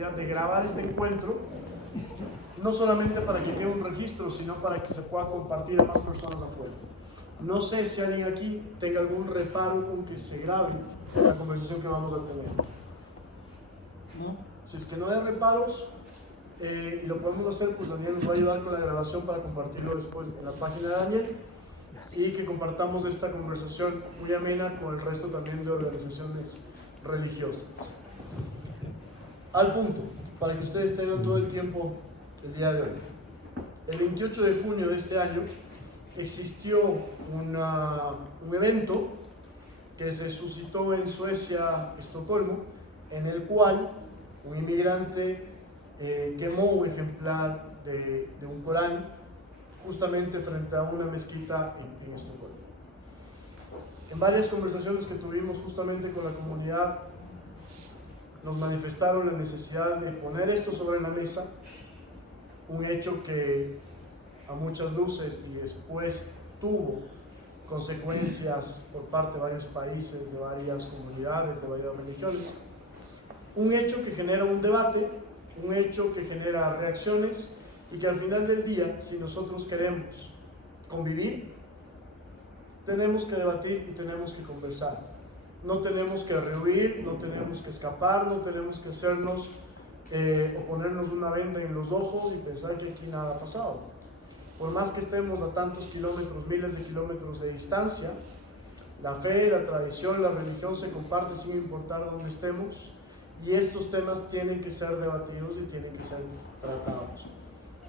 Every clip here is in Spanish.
posibilidad de grabar este encuentro, no solamente para que quede un registro, sino para que se pueda compartir a más personas afuera. No sé si alguien aquí tenga algún reparo con que se grabe la conversación que vamos a tener. ¿No? Si es que no hay reparos y lo podemos hacer, pues Daniel nos va a ayudar con la grabación para compartirlo después en la página de Daniel. Gracias. Y que compartamos esta conversación muy amena con el resto también de organizaciones religiosas. Al punto, para que ustedes tengan todo el tiempo el día de hoy. El 28 de junio de este año existió un evento que se suscitó en Suecia, Estocolmo, en el cual un inmigrante quemó un ejemplar de un Corán justamente frente a una mezquita en Estocolmo. En varias conversaciones que tuvimos justamente con la comunidad, nos manifestaron la necesidad de poner esto sobre la mesa, un hecho que a muchas luces y después tuvo consecuencias por parte de varios países, de varias comunidades, de varias religiones, un hecho que genera un debate, un hecho que genera reacciones y que al final del día, si nosotros queremos convivir, tenemos que debatir y tenemos que conversar. No tenemos que rehuir, no tenemos que escapar, no tenemos que hacernos o ponernos una venda en los ojos y pensar que aquí nada ha pasado. Por más que estemos a tantos kilómetros, miles de kilómetros de distancia, la fe, la tradición, la religión se comparte sin importar dónde estemos, y estos temas tienen que ser debatidos y tienen que ser tratados.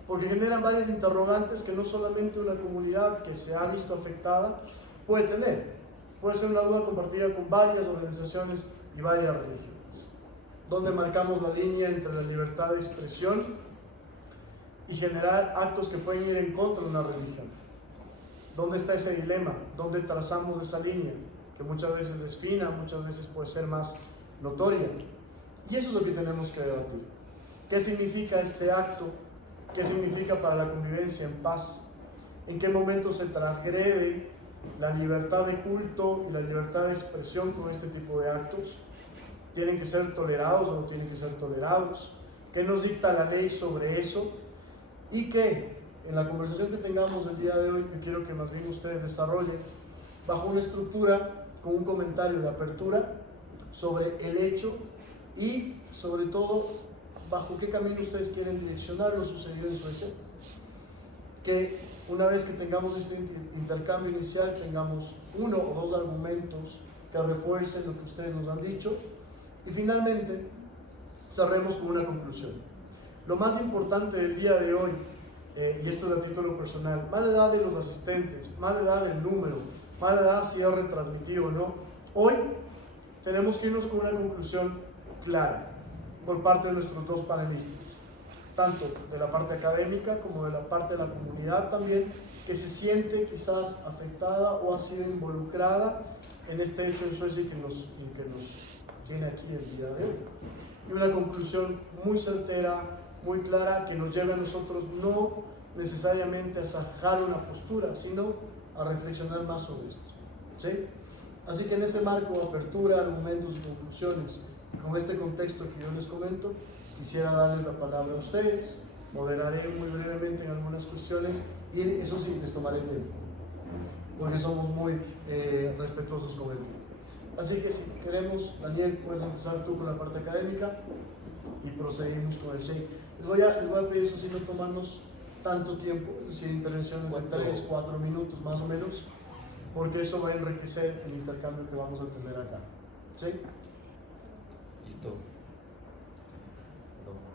Porque generan varias interrogantes que no solamente una comunidad que se ha visto afectada puede tener. Puede ser una duda compartida con varias organizaciones y varias religiones, donde marcamos la línea entre la libertad de expresión y generar actos que pueden ir en contra de una religión. ¿Dónde está ese dilema? ¿Dónde trazamos esa línea? Que muchas veces es fina, muchas veces puede ser más notoria. Y eso es lo que tenemos que debatir. ¿Qué significa este acto? ¿Qué significa para la convivencia en paz? ¿En qué momento se transgrede la libertad de culto y la libertad de expresión con este tipo de actos? ¿Tienen que ser tolerados o no tienen que ser tolerados? ¿Qué nos dicta la ley sobre eso? Y que en la conversación que tengamos el día de hoy, que quiero que más bien ustedes desarrollen bajo una estructura con un comentario de apertura sobre el hecho y sobre todo bajo qué camino ustedes quieren direccionar lo sucedido en Suecia. Que una vez que tengamos este intercambio inicial, tengamos uno o dos argumentos que refuercen lo que ustedes nos han dicho, y finalmente cerremos con una conclusión. Lo más importante del día de hoy, y esto es a título personal, más allá de los asistentes, más allá del número, más allá si es retransmitido o no, hoy tenemos que irnos con una conclusión clara por parte de nuestros dos panelistas, tanto de la parte académica como de la parte de la comunidad también, que se siente quizás afectada o ha sido involucrada en este hecho en Suecia y que nos tiene aquí el día de hoy. Y una conclusión muy certera, muy clara, que nos lleve a nosotros no necesariamente a sacar una postura, sino a reflexionar más sobre esto, ¿sí? Así que en ese marco de apertura, argumentos y conclusiones, con este contexto que yo les comento, quisiera darles la palabra a ustedes, moderaré muy brevemente en algunas cuestiones y eso sí, les tomaré el tiempo, porque somos muy respetuosos con el tiempo. Así que si queremos, Daniel, puedes empezar tú con la parte académica y proseguimos con el Sheikh. Les voy a pedir eso sí, no tomarnos tanto tiempo, es decir, intervenciones de 3-4 minutos más o menos, porque eso va a enriquecer el intercambio que vamos a tener acá. ¿Sí? Listo.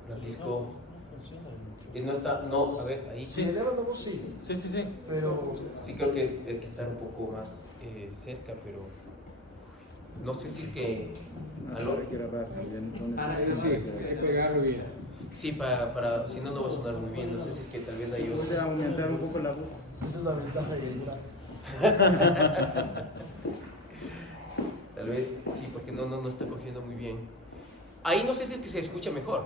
Francisco. No está, no, a ver, ahí. Sí, eleva la voz, sí. Sí. Pero sí creo que hay que estar un poco más cerca, pero no sé si es que. ¿Aló? Sí, pegarlo bien. Sí, para si no, no va a sonar muy bien. No sé si es que tal vez hay Puede aumentar un poco la voz. esa es la ventaja de gritar. Tal vez sí, porque no está cogiendo muy bien. Ahí no sé si es que se escucha mejor.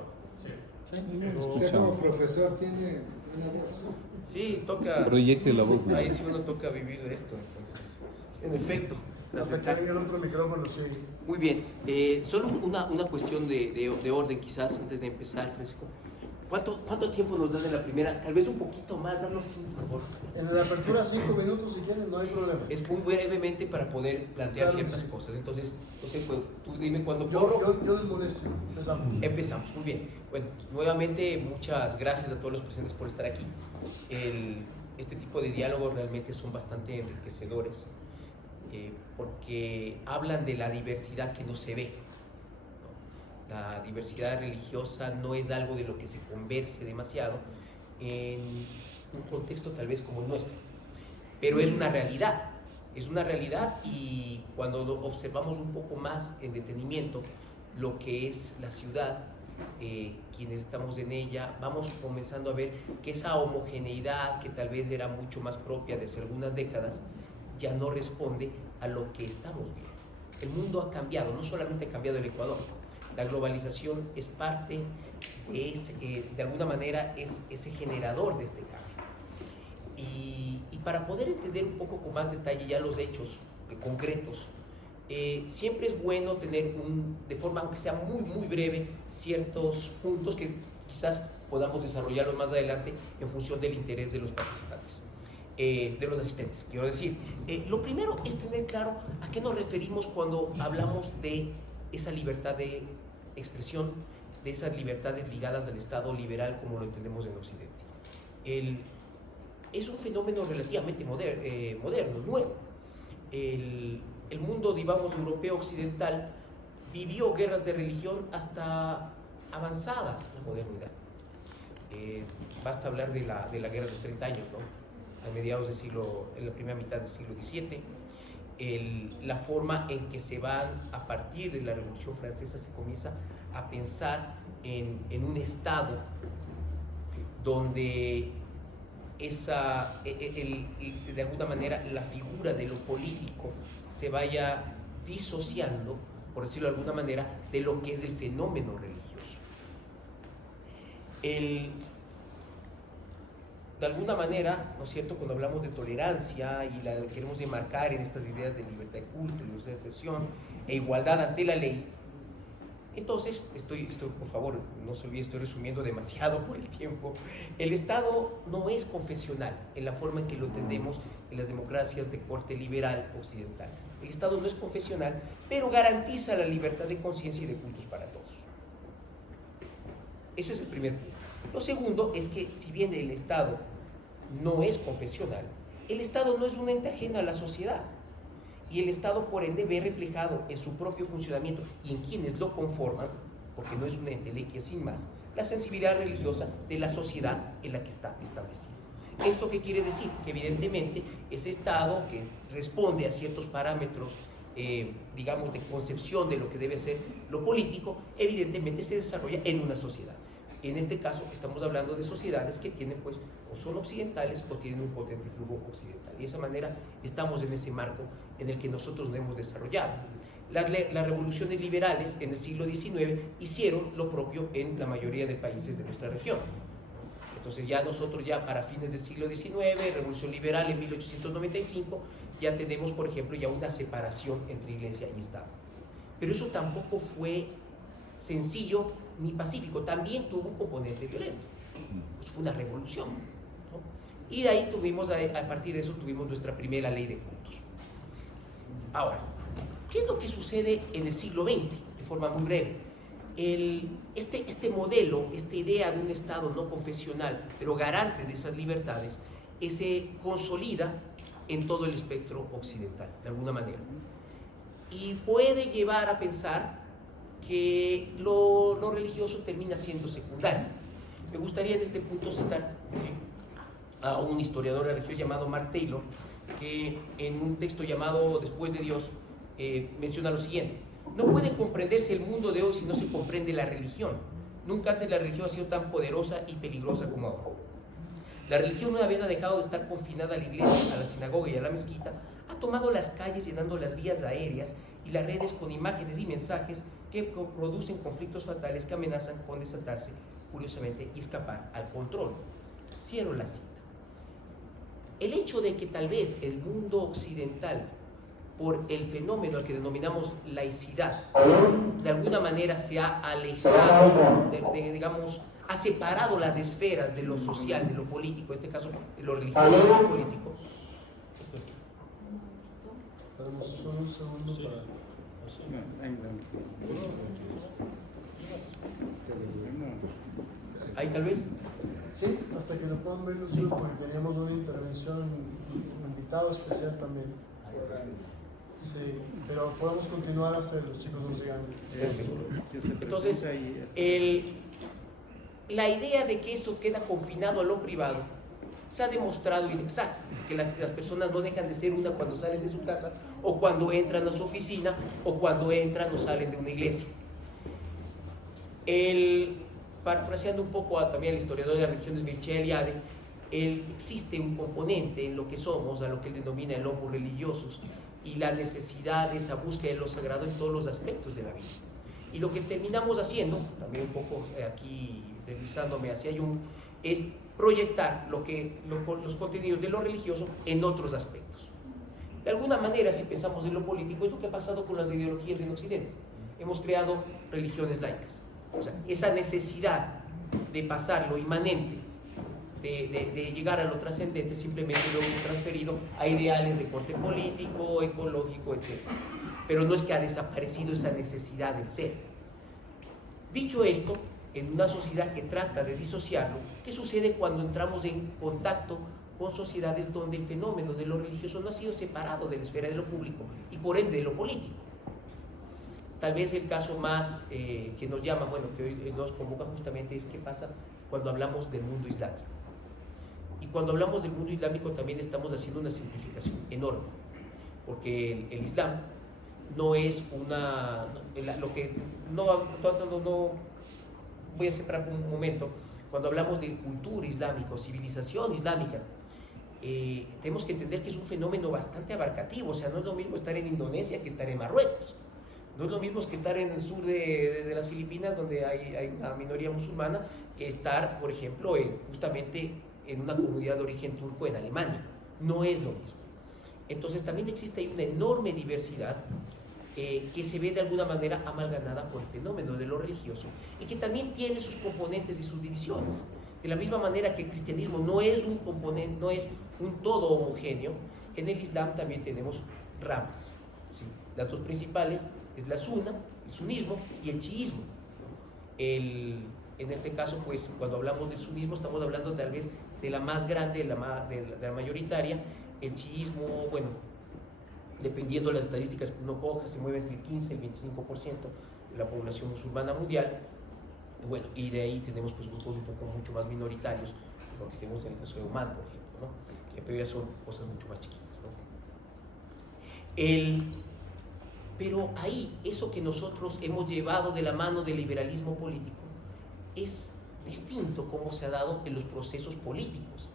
Usted como profesor tiene una voz. Sí, toca. Proyecte la voz. Ahí sí uno toca vivir de esto, entonces. En efecto. Hasta que venga el otro micrófono, sí. Muy bien. Solo una cuestión de orden, quizás, antes de empezar, Francisco. ¿Cuánto tiempo nos das de la primera? Tal vez un poquito más, danos 5, por favor. En la apertura 5 minutos si quieren, no hay problema. Es muy brevemente para poder plantear Claro que ciertas sí. cosas. Entonces, no sé, pues, tú dime cuándo Yo les molesto. Empezamos. Empezamos, muy bien. Bueno, nuevamente muchas gracias a todos los presentes por estar aquí. Este tipo de diálogos realmente son bastante enriquecedores porque hablan de la diversidad que no se ve. La diversidad religiosa no es algo de lo que se converse demasiado en un contexto tal vez como el nuestro, pero es una realidad y cuando observamos un poco más en detenimiento lo que es la ciudad, quienes estamos en ella, vamos comenzando a ver que esa homogeneidad que tal vez era mucho más propia de hace algunas décadas ya no responde a lo que estamos viendo. El mundo ha cambiado, no solamente ha cambiado el Ecuador. La globalización es parte de alguna manera, es ese generador de este cambio. Y para poder entender un poco con más detalle ya los hechos concretos, siempre es bueno tener de forma, aunque sea muy breve, ciertos puntos que quizás podamos desarrollarlos más adelante en función del interés de los participantes, de los asistentes. Quiero decir, lo primero es tener claro a qué nos referimos cuando hablamos de esa libertad de expresión, de esas libertades ligadas al Estado liberal como lo entendemos en Occidente. Es un fenómeno relativamente moderno, nuevo. El mundo, digamos, europeo occidental vivió guerras de religión hasta avanzada la modernidad. Basta hablar de la guerra de los 30 años, ¿no? A mediados del siglo, en la primera mitad del siglo XVII. La forma en que se van, a partir de la Revolución Francesa, se comienza a pensar en un Estado donde de alguna manera la figura de lo político se vaya disociando, por decirlo de alguna manera, de lo que es el fenómeno religioso. De alguna manera, ¿no es cierto?, cuando hablamos de tolerancia y la queremos demarcar en estas ideas de libertad de culto, libertad de expresión e igualdad ante la ley, entonces, por favor, no se olvide, estoy resumiendo demasiado por el tiempo. El Estado no es confesional en la forma en que lo entendemos en las democracias de corte liberal occidental. El Estado no es confesional, pero garantiza la libertad de conciencia y de cultos para todos. Ese es el primer punto. Lo segundo es que, si bien el Estado no es confesional, el Estado no es un ente ajeno a la sociedad. Y el Estado, por ende, ve reflejado en su propio funcionamiento y en quienes lo conforman, porque no es un ente lequia sin más, la sensibilidad religiosa de la sociedad en la que está establecido. ¿Esto qué quiere decir? Que evidentemente ese Estado que responde a ciertos parámetros, digamos, de concepción de lo que debe ser lo político, evidentemente se desarrolla en una sociedad. En este caso estamos hablando de sociedades que tienen, pues, o son occidentales o tienen un potente flujo occidental. Y de esa manera estamos en ese marco en el que nosotros nos hemos desarrollado. Las revoluciones liberales en el siglo XIX hicieron lo propio en la mayoría de países de nuestra región. Entonces ya nosotros ya para fines del siglo XIX, revolución liberal en 1895, ya tenemos, por ejemplo, ya una separación entre iglesia y Estado. Pero eso tampoco fue sencillo ni pacífico, también tuvo un componente violento. Pues fue una revolución, ¿no? Y de ahí tuvimos, a partir de eso tuvimos nuestra primera ley de cultos. Ahora, ¿qué es lo que sucede en el siglo XX? De forma muy breve. Este modelo, esta idea de un Estado no confesional, pero garante de esas libertades, se consolida en todo el espectro occidental, de alguna manera. Y puede llevar a pensar que lo religioso termina siendo secundario. Me gustaría en este punto citar a un historiador religioso llamado Mark Taylor, que en un texto llamado Después de Dios menciona lo siguiente: no puede comprenderse el mundo de hoy si no se comprende la religión. Nunca antes la religión ha sido tan poderosa y peligrosa como ahora. La religión, una vez ha dejado de estar confinada a la iglesia, a la sinagoga y a la mezquita, ha tomado las calles llenando las vías aéreas y las redes con imágenes y mensajes que producen conflictos fatales que amenazan con desatarse furiosamente y escapar al control. Cierro la cita. El hecho de que tal vez el mundo occidental por el fenómeno al que denominamos laicidad, de alguna manera se ha alejado, digamos, ha separado las esferas de lo social, de lo político, en este caso de lo religioso y de lo político. Esperemos solo un segundo para... Ahí tal vez. Sí, hasta que lo puedan ver los porque teníamos una intervención, un invitado especial también. Sí, pero podemos continuar hasta que los chicos nos digan. Perfecto. Entonces, la idea de que esto queda confinado a lo privado se ha demostrado inexacto, que las personas no dejan de ser una cuando salen de su casa, o cuando entran a su oficina, o cuando entran o salen de una iglesia. Parafraseando un poco también al historiador de las religiones Mircea Eliade, existe un componente en lo que somos, a lo que él denomina el homo religiosus, y la necesidad de esa búsqueda de lo sagrado en todos los aspectos de la vida. Y lo que terminamos haciendo, también un poco aquí deslizándome hacia Jung, es proyectar los contenidos de lo religioso en otros aspectos. De alguna manera, si pensamos en lo político, es lo que ha pasado con las ideologías en Occidente. Hemos creado religiones laicas. O sea, esa necesidad de pasar lo inmanente, de llegar a lo trascendente, simplemente lo hemos transferido a ideales de corte político, ecológico, etc. Pero no es que ha desaparecido esa necesidad del ser. Dicho esto, en una sociedad que trata de disociarlo, ¿qué sucede cuando entramos en contacto con sociedades donde el fenómeno de lo religioso no ha sido separado de la esfera de lo público y por ende de lo político? Tal vez el caso más que nos llama, bueno, que hoy nos convoca justamente es qué pasa cuando hablamos del mundo islámico. Y cuando hablamos del mundo islámico también estamos haciendo una simplificación enorme, porque el Islam no es no voy a separar por un momento. Cuando hablamos de cultura islámica o civilización islámica, tenemos que entender que es un fenómeno bastante abarcativo. O sea, no es lo mismo estar en Indonesia que estar en Marruecos. No es lo mismo que estar en el sur de las Filipinas, donde hay una minoría musulmana, que estar, por ejemplo, justamente en una comunidad de origen turco en Alemania. No es lo mismo. Entonces también existe ahí una enorme diversidad que se ve de alguna manera amalgamada por el fenómeno de lo religioso y que también tiene sus componentes y sus divisiones. De la misma manera que el cristianismo no es un componente, no es un todo homogéneo, en el Islam también tenemos ramas, ¿sí? Las dos principales es la sunna, el sunismo y el chiismo. En este caso, pues, cuando hablamos del sunismo estamos hablando tal vez de la más grande, de la mayoritaria. El chiismo, bueno, dependiendo de las estadísticas que uno coja, se mueve entre el 15 y el 25% de la población musulmana mundial. Bueno, y de ahí tenemos pues grupos un poco mucho más minoritarios, lo que tenemos en el caso de Oman, por ejemplo, ¿no? Que pero ya son cosas mucho más chiquitas, ¿no? Pero ahí, eso que nosotros hemos llevado de la mano del liberalismo político es distinto cómo se ha dado en los procesos políticos.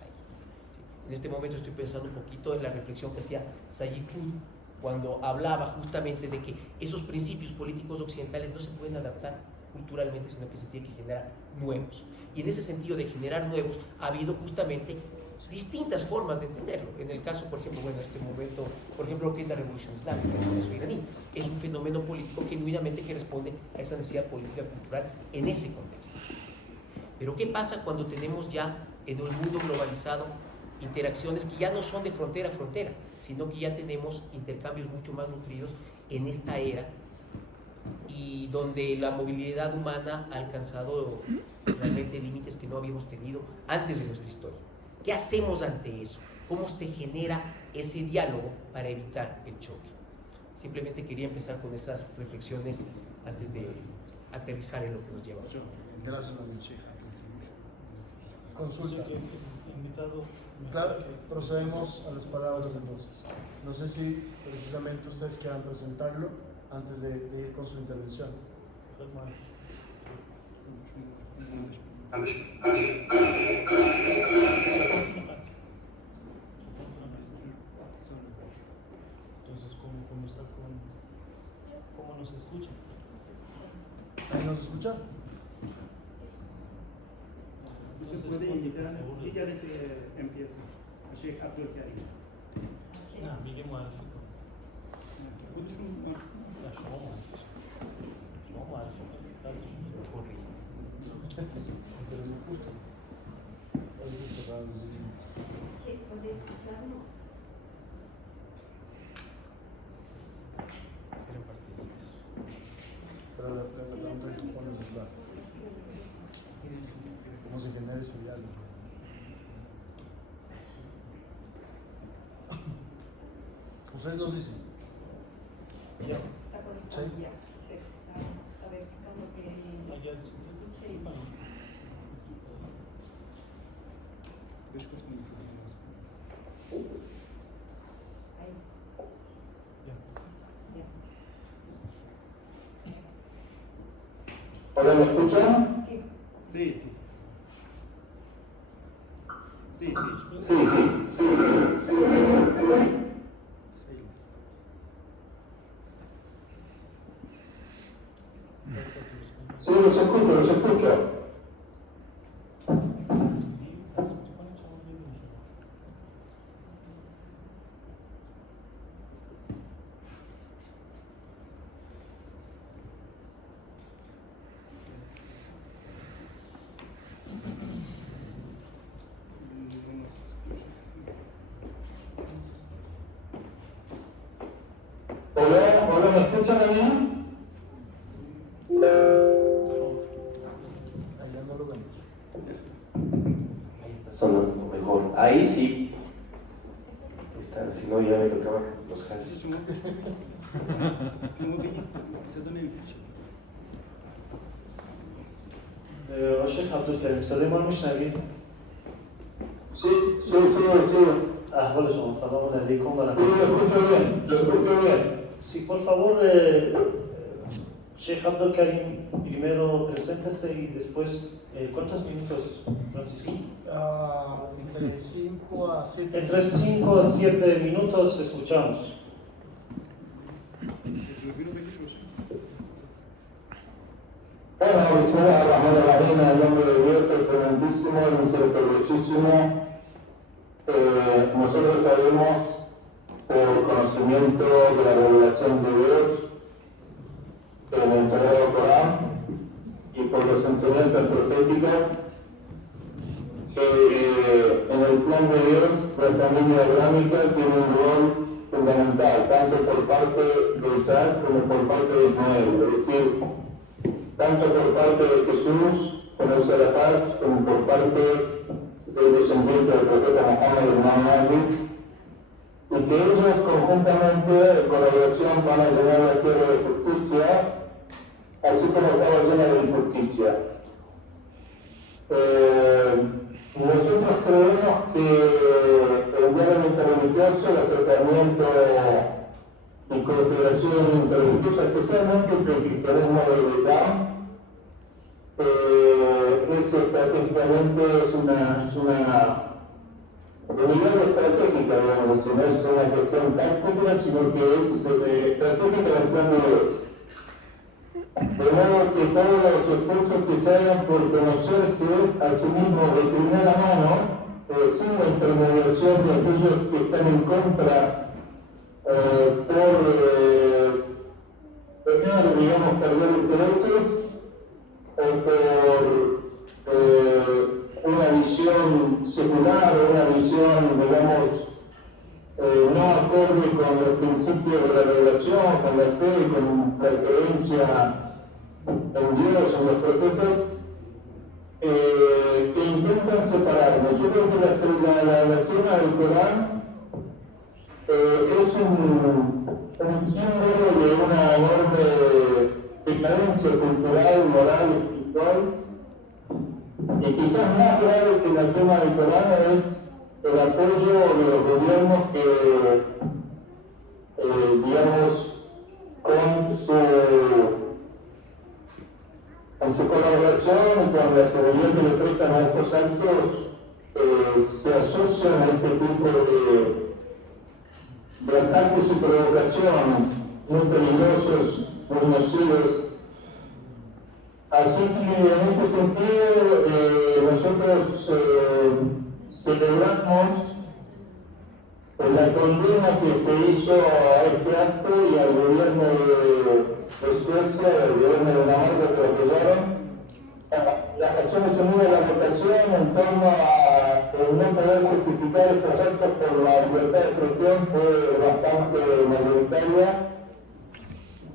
En este momento estoy pensando un poquito en la reflexión que hacía Sayyid Qutb cuando hablaba justamente de que esos principios políticos occidentales no se pueden adaptar culturalmente, sino que se tiene que generar nuevos. Y en ese sentido de generar nuevos ha habido justamente distintas formas de entenderlo. En el caso, por ejemplo, bueno, en este momento, por ejemplo, lo que es la revolución islámica, el proceso iraní, es un fenómeno político genuinamente que responde a esa necesidad política cultural en ese contexto. Pero ¿qué pasa cuando tenemos ya en un mundo globalizado interacciones que ya no son de frontera a frontera, sino que ya tenemos intercambios mucho más nutridos en esta era y donde la movilidad humana ha alcanzado realmente límites que no habíamos tenido antes de nuestra historia? ¿Qué hacemos ante eso? ¿Cómo se genera ese diálogo para evitar el choque? Simplemente quería empezar con esas reflexiones antes de aterrizar en lo que nos lleva. Gracias, Daniel. Consulta. Claro, procedemos a las palabras entonces. No sé si precisamente ustedes quieran presentarlo antes de ir con su intervención. Entonces, ¿cómo nos escuchan? ¿Ahí nos escuchan? Entonces, puede invitar, dígale que empieza. Sheikh Abdul Karim. میگه معرفی کن. Pero no justo. A veces cerrados. Sí, puede escucharnos. Eran pastillitas. Pero la pregunta que tú pones es la. ¿Cómo se genera ese diálogo? Ustedes nos dicen. Ya. Está conectado ya. Está verificando que Allá se escuche y ahí. Ya. Hola, ¿me escuchan? Sí. Sí, sí. Sí, sí. Sí, sí, sí. Sí, los escucho, los escucho. Hola, hola, ¿me escuchan a mí? Allá no lo vemos. Ahí está. Sonando mejor. Ahí sí. Está, si no, ya me tocaba los jales. آشق عبدالکریم صدای ما رو میشنوید؟ Sí, sí, sí. احوال شما سلام علیکم و Sí, رحمت lo escucho bien, lo escucho bien. Sí, por favor, Sheikh Abdul-Karim, primero preséntase y después, ¿cuántos minutos, Francisco? Entre 5 a 7. Entre 5 a 7 minutos escuchamos. Bueno, bismillahirrahmanirrahim, en el nombre de Dios, el clementísimo, el misericordiosísimo. Nosotros sabemos, por conocimiento de la revelación de Dios en el Sagrado Corán y por las enseñanzas proféticas, que en el plan de Dios la familia abrámica tiene un rol fundamental, tanto por parte de Isaac como por parte de Ismael, es decir, tanto por parte de Jesús, como de la paz, como por parte del descendiente del profeta Muhammad, el Imam Ali, y que ellos conjuntamente, en colaboración, van a llenar la tierra de justicia, así como estaba llena de injusticia. Nosotros creemos que el diálogo interreligioso, el acercamiento y cooperación interreligiosa, especialmente entre el cristianismo del Islam, es estratégicamente una unidad estratégica, digamos, no es una cuestión táctica, sino que es estratégica en el plan de Dios. De modo que todos los esfuerzos que se hagan por conocerse a sí mismos de primera mano, sin la intermediación de aquellos que están en contra por tener, digamos, perder intereses o por una visión secular o una visión, digamos, no acorde con los principios de la revelación, con la fe, con la creencia en Dios, en los profetas, que intentan separarnos. Yo creo que la lectura del Corán es un símbolo de una enorme decadencia cultural, moral, espiritual, y quizás más grave que la tema del Corán es el apoyo de los gobiernos que, digamos, con su colaboración y con la seguridad que le prestan a estos actos, se asocian a este tipo de ataques y provocaciones muy peligrosos, muy nocivos. Así que en este sentido nosotros celebramos la condena que se hizo a este acto y al gobierno de Suecia, al gobierno de Dinamarca que lo apoyaron. Las Naciones Unidas, la votación en torno a no poder justificar estos actos por la libertad de expresión fue bastante mayoritaria.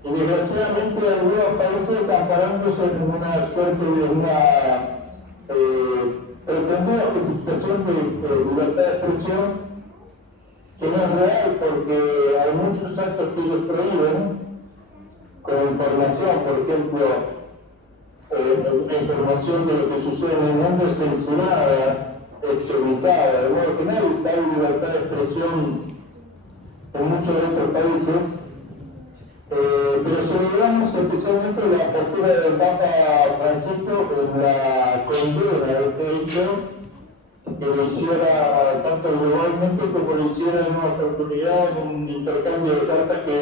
Y desgraciadamente algunos países, amparándose en una suerte de una pretendida justificación de libertad de expresión, que no es real porque hay muchos actos que ellos prohíben, con información, por ejemplo, una información de lo que sucede en el mundo es censurada, es evitada, de modo que no hay tal libertad de expresión en muchos de estos países. Pero celebramos especialmente la postura del Papa Francisco en la condena de este hecho, que lo hiciera tanto globalmente como lo hiciera en una oportunidad, en un intercambio de cartas que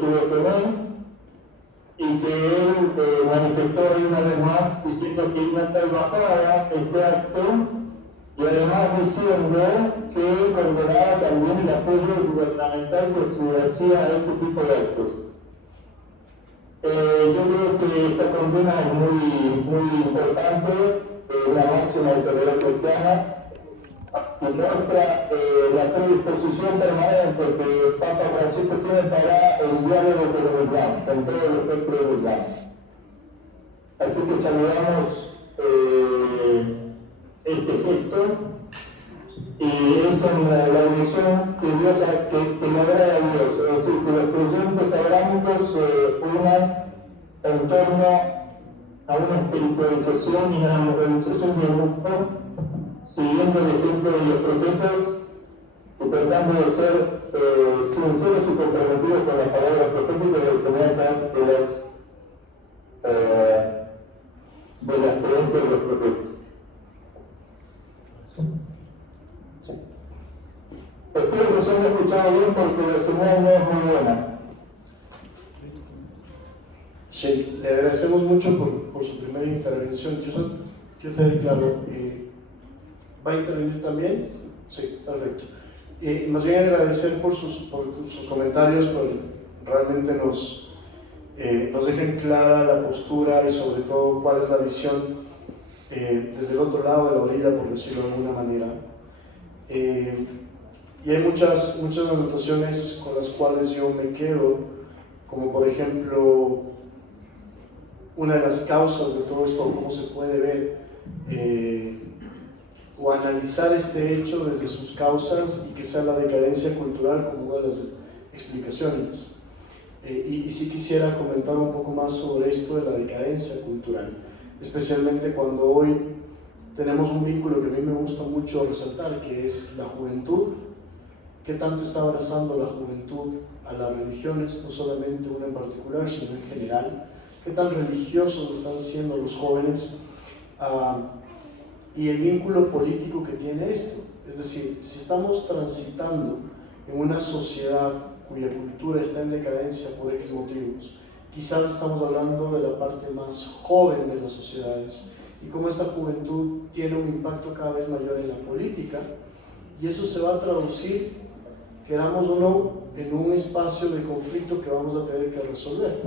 tuvo con él, y que él manifestó ahí una vez más diciendo que iba a estar bajada este acto, y además diciendo que condenaba también el apoyo gubernamental que se hacía a este tipo de actos. Yo creo que esta condena es muy importante, la máxima autoridad cristiana, y muestra la predisposición permanente que el Papa Francisco tiene para el diálogo con el Islam, con todo el espectro del Islam. Así que saludamos este gesto, y es en la dirección que Dios que le agrada a Dios, es decir, que los creyentes abrámicos se unan en torno a una espiritualización y una modernización del mundo, siguiendo el ejemplo de los profetas y tratando de ser sinceros y comprometidos con las palabras proféticas y la enseñanza de las creencias de los profetas. Espero que se haya escuchado bien porque la señal no es muy buena. Sí, le agradecemos mucho por su primera intervención. Yo quiero tener claro, ¿va a intervenir también? Sí, perfecto. Más bien agradecer por sus comentarios, realmente nos dejan clara la postura y sobre todo cuál es la visión desde el otro lado de la orilla, por decirlo de alguna manera. Y hay muchas anotaciones con las cuales yo me quedo, como por ejemplo, una de las causas de todo esto, cómo se puede ver o analizar este hecho desde sus causas y que sea la decadencia cultural como una de las explicaciones. Y sí quisiera comentar un poco más sobre esto de la decadencia cultural, especialmente cuando hoy tenemos un vínculo que a mí me gusta mucho resaltar, que es la juventud. ¿Qué tanto está abrazando la juventud a las religiones, no solamente una en particular, sino en general? ¿Qué tan religiosos están siendo los jóvenes? Y el vínculo político que tiene esto. Es decir, si estamos transitando en una sociedad cuya cultura está en decadencia por X motivos, quizás estamos hablando de la parte más joven de las sociedades, y cómo esta juventud tiene un impacto cada vez mayor en la política, y eso se va a traducir, queramos o no, en un espacio de conflicto que vamos a tener que resolver.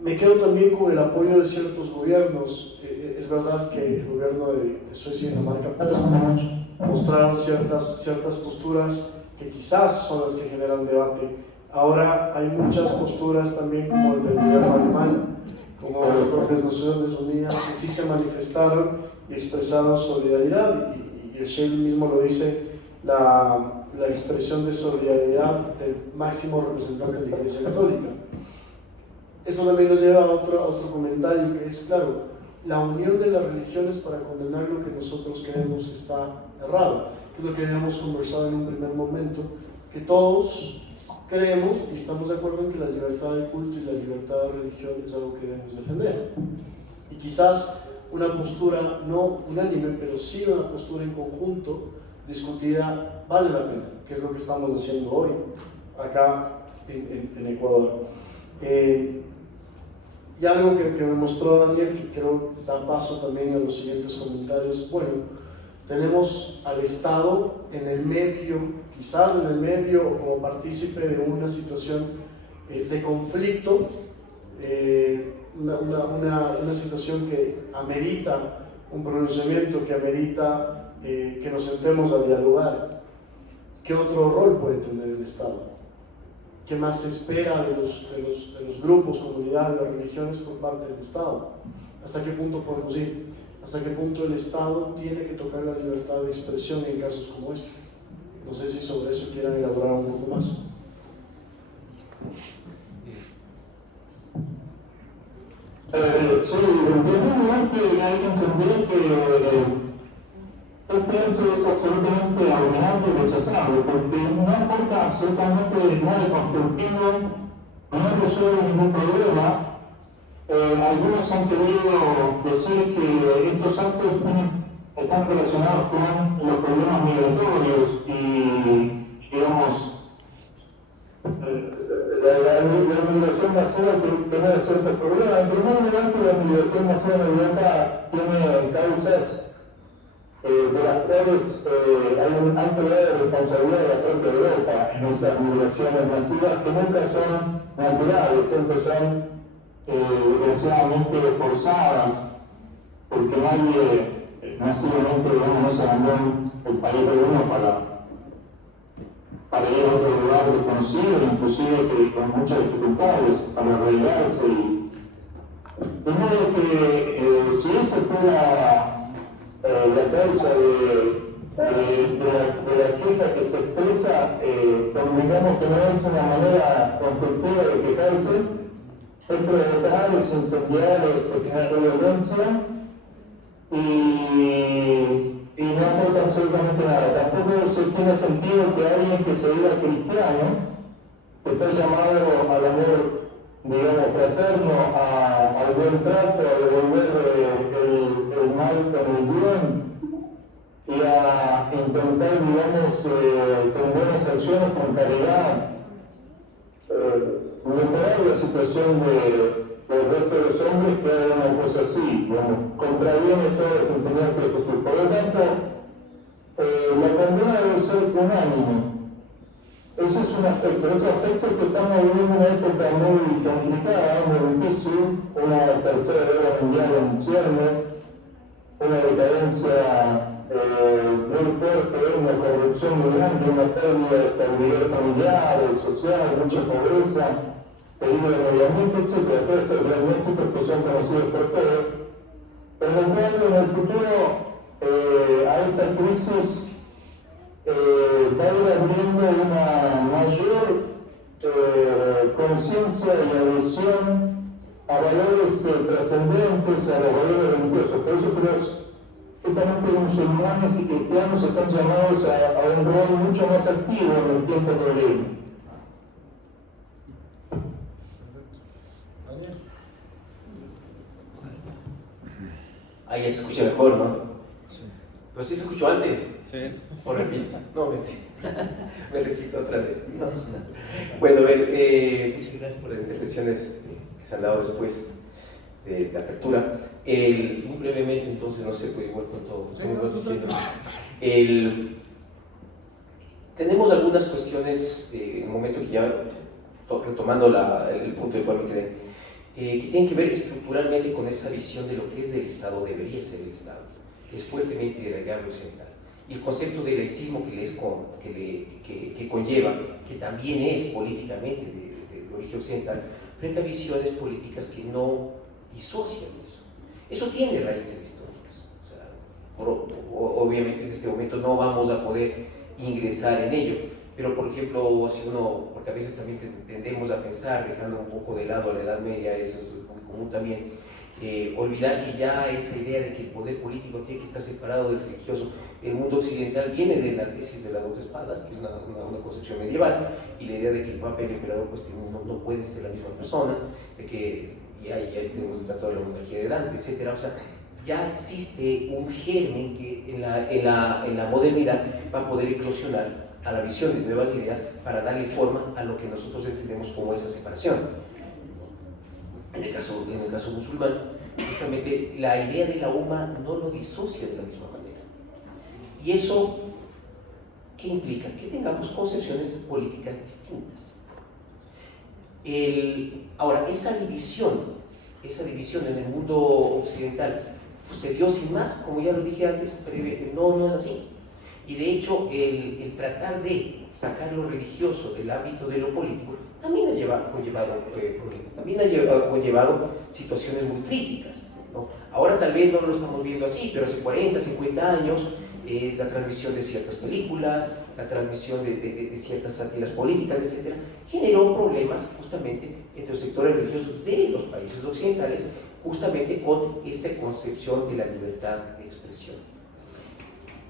Me quedo también con el apoyo de ciertos gobiernos. Es verdad que el gobierno de Suecia y Dinamarca mostraron ciertas posturas que quizás son las que generan debate. Ahora hay muchas posturas también, como el del gobierno alemán, como las propias Naciones Unidas, que sí se manifestaron y expresaron solidaridad, y el Sheikh mismo lo dice, la expresión de solidaridad del máximo representante de la Iglesia Católica. Eso también nos lleva a otro comentario, que es, claro, la unión de las religiones para condenar lo que nosotros creemos que está errado. Es lo que habíamos conversado en un primer momento, que todos creemos y estamos de acuerdo en que la libertad de culto y la libertad de religión es algo que debemos defender. Y quizás una postura no unánime, pero sí una postura en conjunto, discutida, vale la pena, que es lo que estamos haciendo hoy, acá en Ecuador. Y algo que me mostró Daniel, que creo da paso también a los siguientes comentarios, bueno, Tenemos al Estado en el medio, quizás en el medio o como partícipe de una situación de conflicto, una situación que amerita un pronunciamiento, que amerita que nos sentemos a dialogar. ¿Qué otro rol puede tener el Estado? ¿Qué más se espera de los grupos, comunidades, religiones por parte del Estado? ¿Hasta qué punto podemos ir? ¿Hasta qué punto el Estado tiene que tocar la libertad de expresión en casos como este? No sé si sobre eso quieran elaborar un poco más. Sí, evidentemente hay que entender que este hecho es absolutamente abominable y rechazable, porque no aporta absolutamente nada constructivo, no resuelve ningún problema. Algunos han querido decir que estos actos están relacionados con los problemas migratorios y, digamos, la migración masiva tiene ciertos problemas. En primer lugar, que la migración masiva en Europa tiene causas de las cuales hay un alto grado de responsabilidad de la propia Europa en esas migraciones masivas que nunca son naturales, siempre son desgraciadamente forzadas, porque nadie masivamente, digamos, no se abandona el país de uno para ir a otro lugar desconocido, inclusive que con muchas dificultades para arraigarse. De modo que si esa fuera la causa de la queja que se expresa, convengamos que no es una manera constructiva de quejarse, es provocar, es incendiar, es generar violencia y no aporta absolutamente nada. Tampoco se tiene sentido que alguien que se diga cristiano, que está llamado al amor, digamos, fraterno, al buen trato, a devolver el mal con el bien y a intentar, digamos, con buenas acciones, con caridad, mejorar la situación del resto de los hombres, que hagan una cosa así, bueno, contraviene todas las enseñanzas de Jesús. Por lo tanto, la condena debe ser unánime. Ese es un aspecto. Otro aspecto es que estamos viviendo una época muy complicada, muy difícil, una tercera guerra mundial en ciernes, una decadencia muy fuerte, una corrupción muy grande, una pérdida de estabilidad familiar, social, mucha pobreza, peligro de medio ambiente, etc. Todos estos diagnósticos que son conocidos por todos. Por lo cual, en el futuro, a esta crisis va a ir abriendo una mayor conciencia y adhesión a valores trascendentes, a los valores religiosos. Por eso creo justamente los musulmanes y cristianos están llamados a un rol mucho más activo en el tiempo que viene. Ahí ya se escucha mejor, ¿no? Sí. Pero sí se escuchó antes. Sí. ¿O repito? No, me repito otra vez. No. Bueno, a ver, muchas gracias por las intervenciones que se han dado después de la apertura. Muy brevemente, entonces, no sé, pues igual con todo. Tenemos algunas cuestiones, en un momento que ya, retomando el punto del cual me quedé, que tienen que ver estructuralmente con esa visión de lo que es del Estado, debería ser el Estado, que es fuertemente irradiable occidental. Y el concepto de laicismo que conlleva, que también es políticamente de origen occidental, frente a visiones políticas que no disocian eso. Eso tiene raíces históricas. O sea, obviamente en este momento no vamos a poder ingresar en ello, pero por ejemplo, si uno, porque a veces también tendemos a pensar, dejando un poco de lado a la Edad Media, eso es muy común también, olvidar que ya esa idea de que el poder político tiene que estar separado del religioso. El mundo occidental viene de la tesis de las dos espadas, que es una concepción medieval, y la idea de que el papa y el emperador pues, no pueden ser la misma persona, de que ya tenemos el tratado de la monarquía de Dante, etc. O sea, ya existe un germen que en la modernidad va a poder eclosionar a la visión de nuevas ideas para darle forma a lo que nosotros entendemos como esa separación. En el caso musulmán, justamente la idea de la umma no lo disocia de la misma manera. ¿Y eso qué implica? Que tengamos concepciones políticas distintas. Ahora, esa división en el mundo occidental se dio sin más, como ya lo dije antes, no es así. Y de hecho, el tratar de sacar lo religioso del ámbito de lo político también ha conllevado problemas, también ha conllevado situaciones muy críticas, ¿no? Ahora tal vez no lo estamos viendo así, pero hace 40, 50 años, la transmisión de ciertas películas, la transmisión de ciertas sátiras políticas, etc., generó problemas justamente entre los sectores religiosos de los países occidentales, justamente con esa concepción de la libertad de expresión.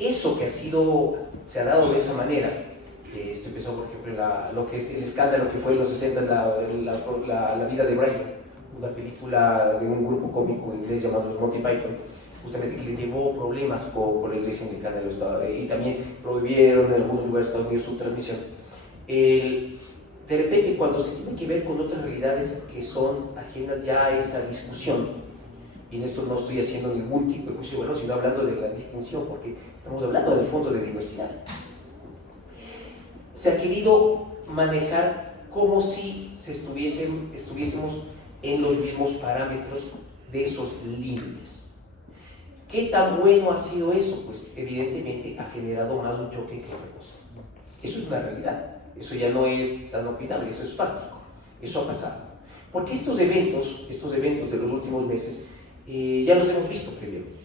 Eso que se ha dado de esa manera, estoy pensando por ejemplo en lo que es el escándalo que fue en los 60, la vida de Brian, una película de un grupo cómico inglés llamado los Monty Python, justamente que le llevó problemas por la iglesia anglicana de los Estados Unidos, y también prohibieron en algunos lugares de Estados Unidos su transmisión. De repente, cuando se tiene que ver con otras realidades que son ajenas ya a esa discusión, y en esto no estoy haciendo ningún tipo de juicio de valor, sino hablando de la distinción, porque estamos hablando del fondo de diversidad, se ha querido manejar como si estuviésemos en los mismos parámetros de esos límites. ¿Qué tan bueno ha sido eso? Pues evidentemente ha generado más un choque que otra cosa. Eso es una realidad, eso ya no es tan opinable, eso es fáctico, eso ha pasado. Porque estos eventos de los últimos meses, ya los hemos visto previamente.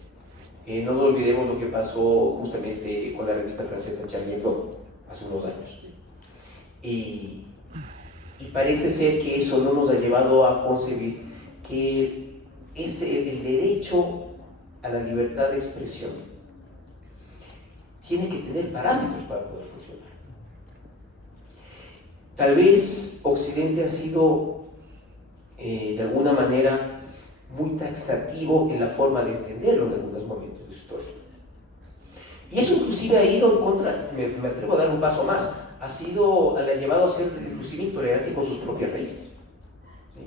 No nos olvidemos lo que pasó justamente con la revista francesa Charlie Hebdo hace unos años. Y parece ser que eso no nos ha llevado a concebir que el derecho a la libertad de expresión tiene que tener parámetros para poder funcionar. Tal vez Occidente ha sido de alguna manera muy taxativo en la forma de entenderlo en algunos momentos de su historia. Y eso inclusive ha ido en contra, me atrevo a dar un paso más, le ha llevado a ser inclusive intolerante con sus propias raíces. ¿Sí?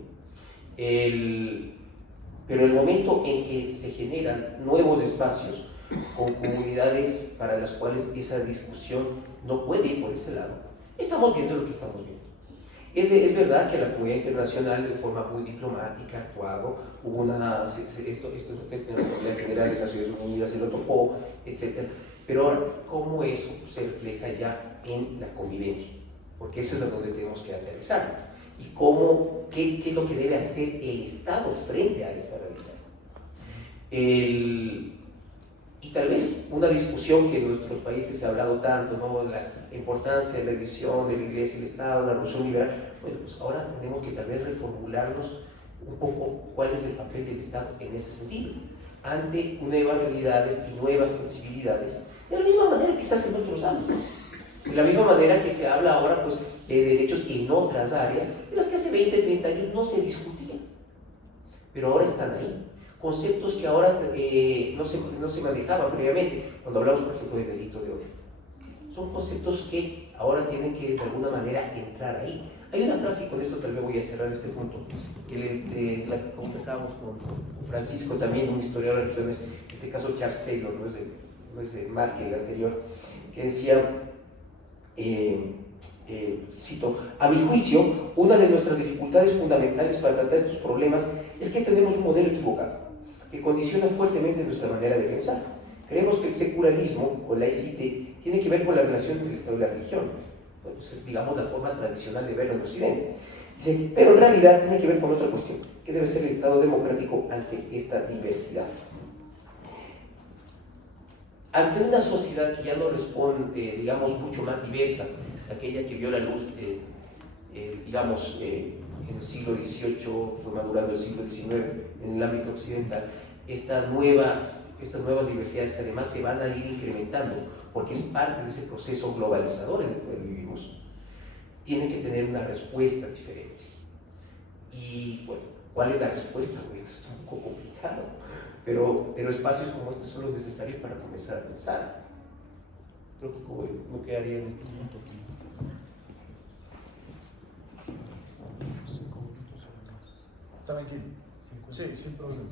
Pero el momento en que se generan nuevos espacios con comunidades para las cuales esa discusión no puede ir por ese lado, estamos viendo lo que estamos viendo. Es verdad que la comunidad internacional de forma muy diplomática ha actuado, hubo esto en la Asamblea General de Naciones Unidas, se lo topó, etc. Pero ahora, ¿cómo eso se refleja ya en la convivencia? Porque eso es donde tenemos que aterrizar. ¿Y qué es lo que debe hacer el Estado frente a esa realidad? Y tal vez una discusión que en nuestros países se ha hablado tanto, ¿no? La importancia de la división de la Iglesia y el Estado, la revolución liberal. Bueno, pues ahora tenemos que tal vez reformularnos un poco cuál es el papel del Estado en ese sentido, ante nuevas realidades y nuevas sensibilidades, de la misma manera que se hace en otros ámbitos. De la misma manera que se habla ahora pues, de derechos en otras áreas, de las que hace 20, 30 años no se discutían, pero ahora están ahí. Conceptos que ahora no se manejaban previamente, cuando hablamos, por ejemplo, del delito de odio. Son conceptos que ahora tienen que, de alguna manera, entrar ahí. Hay una frase, y con esto tal vez voy a cerrar este punto, la que conversábamos con Francisco, también un historiador de religiones, en este caso Charles Taylor, no es de Mark, el anterior, que decía, cito, a mi juicio, una de nuestras dificultades fundamentales para tratar estos problemas es que tenemos un modelo equivocado, que condiciona fuertemente nuestra manera de pensar. Creemos que el secularismo o laicite tiene que ver con la relación entre el Estado y la religión. Bueno, pues es, digamos, la forma tradicional de verlo en Occidente. Dice, pero en realidad tiene que ver con otra cuestión, que debe ser el Estado democrático ante esta diversidad. Ante una sociedad que ya no responde, digamos, mucho más diversa, aquella que vio la luz, digamos, en el siglo XVIII, fue madurando el siglo XIX en el ámbito occidental, estas nuevas diversidades que además se van a ir incrementando, porque es parte de ese proceso globalizador en el cual vivimos, tienen que tener una respuesta diferente. Y bueno, ¿cuál es la respuesta? Pues es un poco complicado, pero espacios como estos son los necesarios para comenzar a pensar. Creo que no quedaría en este punto. Tranquilo. Sí, sin problema.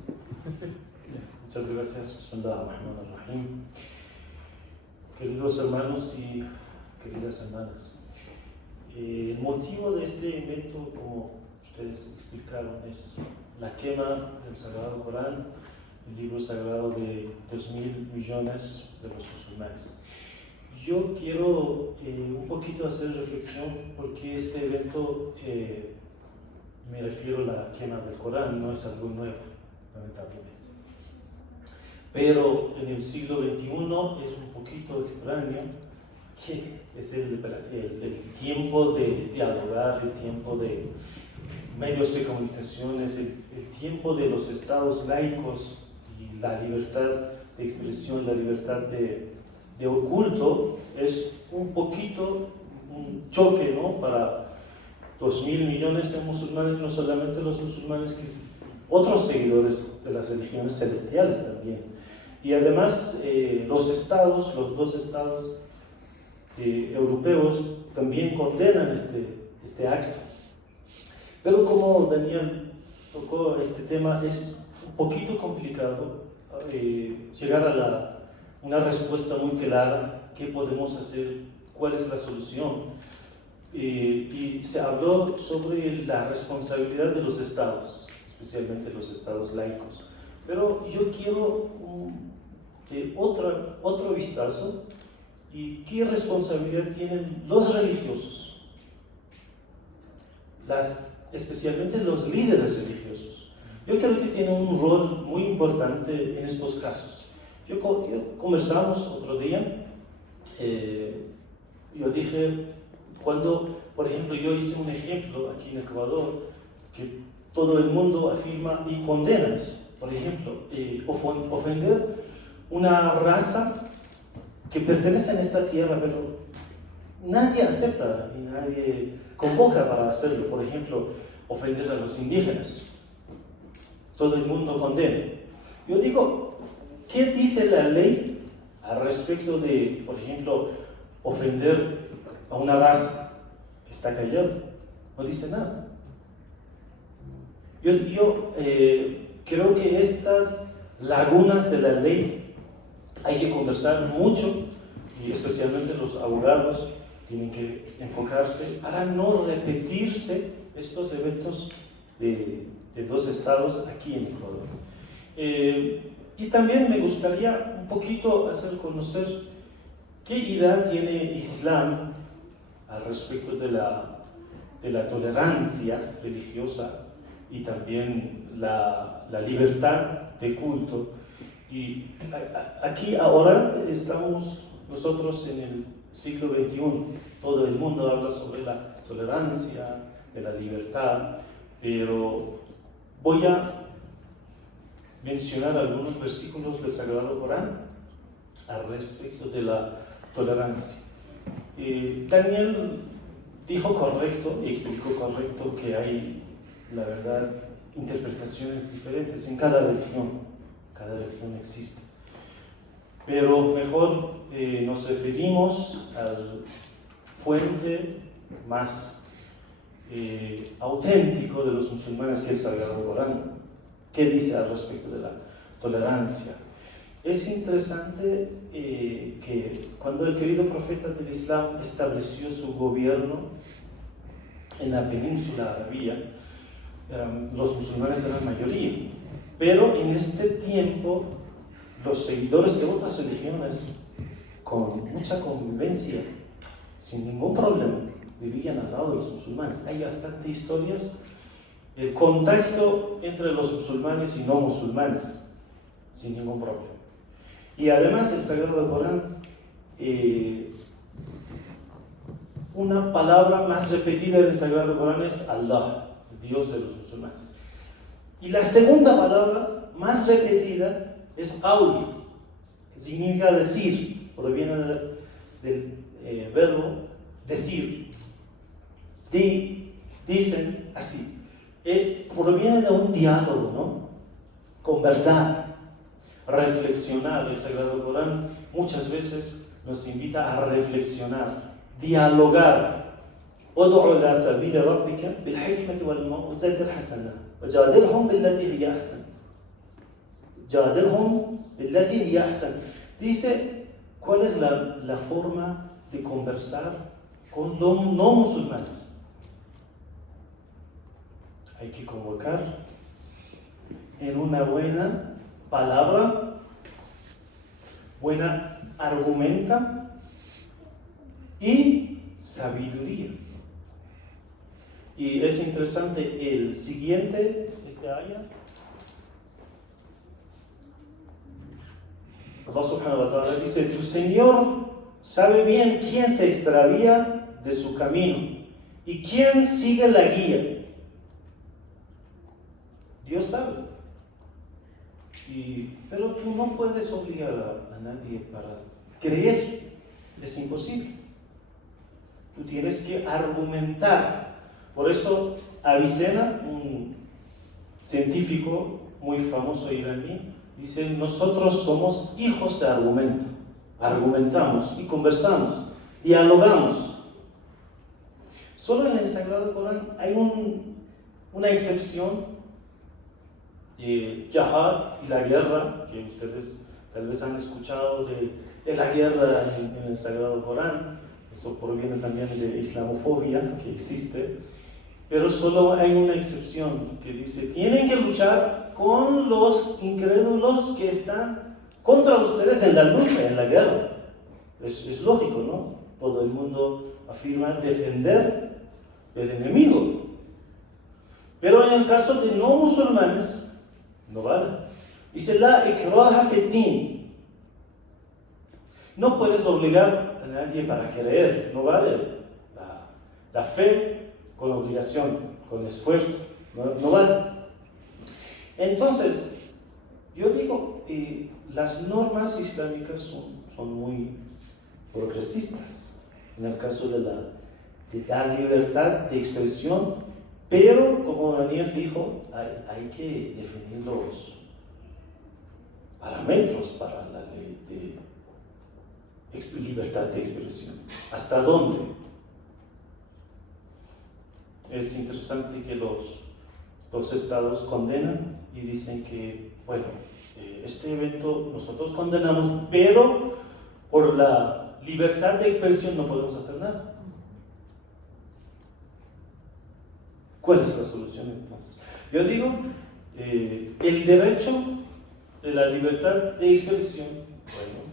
Muchas gracias, Bismillah ar-Rahman ar-Rahim. queridos hermanos y queridas hermanas. El motivo de este evento, como ustedes explicaron, es la quema del Sagrado Corán, el libro sagrado de 2.000 millones de los musulmanes. Yo quiero un poquito hacer reflexión porque este evento, me refiero a la quema del Corán, no es algo nuevo, lamentablemente. Pero en el siglo XXI es un poquito extraño que es el tiempo de dialogar, el tiempo de medios de comunicaciones, el tiempo de los estados laicos y la libertad de expresión, la libertad de oculto, es un poquito un choque, ¿no? Para 2.000 millones de musulmanes, no solamente los musulmanes, otros seguidores de las religiones celestiales también. Y además los dos estados europeos también condenan este acto. Pero como Daniel tocó este tema, es un poquito complicado llegar a una respuesta muy clara, qué podemos hacer, cuál es la solución. Y se habló sobre la responsabilidad de los estados, especialmente los estados laicos. Pero yo quiero otro vistazo y qué responsabilidad tienen los religiosos, especialmente los líderes religiosos. Yo creo que tienen un rol muy importante en estos casos. Yo conversamos otro día, yo dije, cuando, por ejemplo, yo hice un ejemplo aquí en Ecuador, que todo el mundo afirma y condena eso. Por ejemplo, ofender una raza que pertenece a esta tierra, pero nadie acepta y nadie convoca para hacerlo. Por ejemplo, ofender a los indígenas. Todo el mundo condena. Yo digo, ¿qué dice la ley al respecto de, por ejemplo, ofender a una raza? Está callado, no dice nada. Yo creo que estas lagunas de la ley hay que conversar mucho, y especialmente los abogados tienen que enfocarse para no repetirse estos eventos de dos estados aquí en Ecuador. Y también me gustaría un poquito hacer conocer qué idea tiene Islam al respecto de la tolerancia religiosa y también la libertad de culto. Y aquí ahora estamos nosotros en el siglo XXI, todo el mundo habla sobre la tolerancia, de la libertad, pero voy a mencionar algunos versículos del Sagrado Corán al respecto de la tolerancia. Daniel dijo correcto y explicó correcto que hay, la verdad, interpretaciones diferentes en cada religión existe. Pero mejor nos referimos al fuente más auténtico de los musulmanes, que es el Sagrado Corán. ¿Qué dice al respecto de la tolerancia? Es interesante que cuando el querido profeta del Islam estableció su gobierno en la península arabia, los musulmanes eran mayoría, pero en este tiempo los seguidores de otras religiones, con mucha convivencia, sin ningún problema, vivían al lado de los musulmanes. Hay bastantes historias, el contacto entre los musulmanes y no musulmanes, sin ningún problema. Y además el Sagrado Corán, una palabra más repetida en el Sagrado Corán es Allah, Dios de los musulmanes. Y la segunda palabra más repetida es Qauli, que significa decir, proviene del verbo decir. Dicen así. Proviene de un diálogo, ¿no? Conversar, reflexionar. El Sagrado Corán muchas veces nos invita a reflexionar, dialogar. ادع إلى سبيل ربك بالحكمة والموعظة الحسنة وجادلهم بالتي هي أحسن. Dice, ¿Cuál es la forma de conversar con los no musulmanes? Hay que convocar en una buena palabra, buena argumenta y sabiduría. Y es interesante el siguiente, Allah subhanahu wa ta'ala dice: tu Señor sabe bien quién se extravía de su camino y quién sigue la guía. Dios sabe. Pero tú no puedes obligar a nadie para creer. Es imposible. Tú tienes que argumentar. Por eso Avicena, un científico muy famoso iraní, dice: nosotros somos hijos de argumento. Argumentamos y conversamos, dialogamos. Solo en el Sagrado Corán hay una excepción de jihad y la guerra, que ustedes tal vez han escuchado de la guerra en el Sagrado Corán. Eso proviene también de islamofobia que existe. Pero solo hay una excepción que dice: tienen que luchar con los incrédulos que están contra ustedes en la lucha, en la guerra. Es lógico, ¿no? Todo el mundo afirma defender el enemigo. Pero en el caso de no musulmanes, no vale. Dice: la ikraha fi din. No puedes obligar a nadie para creer, no vale. La fe con obligación, con esfuerzo, no vale. Entonces, yo digo, las normas islámicas son muy progresistas en el caso de dar libertad de expresión, pero como Daniel dijo, hay que definir los parámetros para la ley de libertad de expresión. ¿Hasta dónde? Es interesante que los estados condenan y dicen que, bueno, este evento nosotros condenamos, pero por la libertad de expresión no podemos hacer nada. ¿Cuál es la solución entonces? Yo digo, el derecho de la libertad de expresión, bueno,